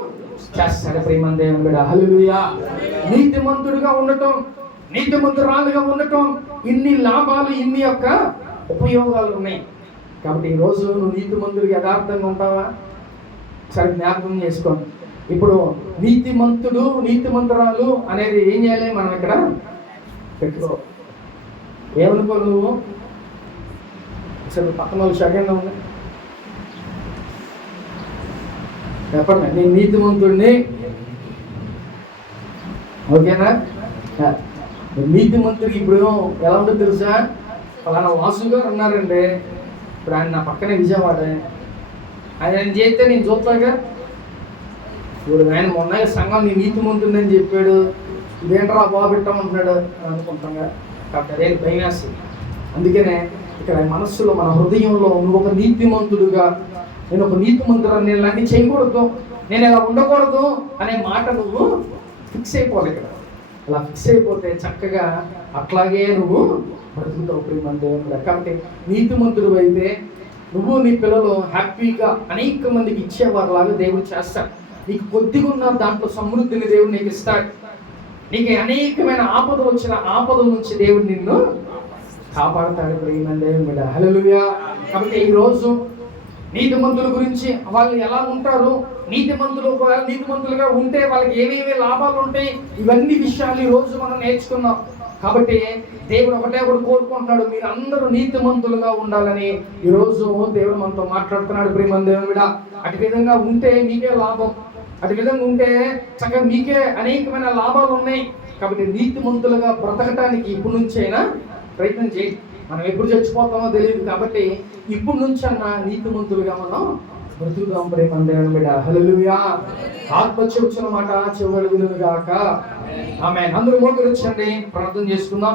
చేస్తాడు ప్రేమ దేవుడు. హల్లెలూయా. నీతిమంతుడుగా ఉండటం, నీతిమంతురాలుగా ఉండటం, ఇన్ని లాభాలు, ఇన్ని యొక్క ఉపయోగాలు ఉన్నాయి. కాబట్టి ఈరోజు నువ్వు నీతిమంతుడికి యథార్థంగా ఉంటావా? సరే జ్ఞాపకం చేసుకోండి. ఇప్పుడు నీతిమంతుడు, నీతిమంతురాలు అనేది ఏం చేయాలి? మనం ఇక్కడ పెట్టుకో. ఏమనుకో నువ్వు? పక్కన వాళ్ళు సెకండ్గా ఉంది చెప్పండి. నేను నీతిమంతుడిని, ఓకేనా? నీతిమంతుడికి ఇప్పుడు ఎలా ఉంటుందో తెలుసా? ఫలానా వాసు గారు ఉన్నారండి, ఇప్పుడు ఆయన నా పక్కనే విజయవాడ, ఆయన చేస్తే నేను చూస్తాగా. ఇప్పుడు ఆయన మొన్న సంఘం నీ నీతిమంతుడిని అని చెప్పాడు, ఇదేంట్రా బాబు పెట్టమంటున్నాడు అనుకుంటాగా. కాబట్టి అదే భయం వేస్తుంది. అందుకనే ఇక్కడ మనస్సులో, మన హృదయంలో నువ్వు ఒక నీతిమంతుడుగా, నేను ఒక నీతిమంతుడు, నేను ఇలాంటి చేయకూడదు, నేను ఇలా ఉండకూడదు అనే మాట నువ్వు ఫిక్స్ అయిపోవాలి. ఇక్కడ అలా ఫిక్స్ అయిపోతే చక్కగా అట్లాగే నువ్వు బ్రతుకుతావు ప్రేమ దేవుడు. కాబట్టి నీతిమంతుడు అయితే నువ్వు, నీ పిల్లలు హ్యాపీగా అనేక మందికి ఇచ్చేవారిలాగా దేవుడు చేస్తాడు. నీకు కొద్దిగా ఉన్న దాంట్లో సమృద్ధిని దేవుడు నీకు ఇస్తాడు. నీకు అనేకమైన ఆపదలు వచ్చిన ఆపదల నుంచి దేవుడు నిన్ను కాపాడుతాడు ప్రేమ దేవుడు. హల్లెలూయా. కాబట్టి ఈరోజు నీతిమంతుల గురించి వాళ్ళు ఎలా ఉంటారు, నీతిమంతులుగా ఉంటే వాళ్ళకి ఏమేమి లాభాలు ఉంటాయి, ఇవన్నీ విషయాలు ఈరోజు మనం నేర్చుకున్నాం. కాబట్టి దేవుడు ఒకటే కోరుకుంటున్నాడు, మీరు అందరూ నీతిమంతులుగా ఉండాలని. ఈరోజు దేవుడు మనతో మాట్లాడుతున్నాడు ప్రేమ దేవుడ. అటు విధంగా ఉంటే మీకే లాభం, అటు విధంగా ఉంటే చక్కగా మీకే అనేకమైన లాభాలు ఉన్నాయి. కాబట్టి నీతిమంతులుగా బ్రతకటానికి ఇప్పటి నుంచైనా ప్రయత్నం చేయి. మనం ఎప్పుడు చచ్చిపోతామో తెలియదు. కాబట్టి ఇప్పటి నుంచన్నా నీతిమంతులుగా మనం బ్రతుకుదాం ప్రేమ దేవుని బిడ్డ. హల్లెలూయా. ఆత్మ చెబుతున్న మాట చెవులు వినుగాక. ఆమేన్. అందరూ మోకరించండి, ప్రార్థన చేసుకుందాం.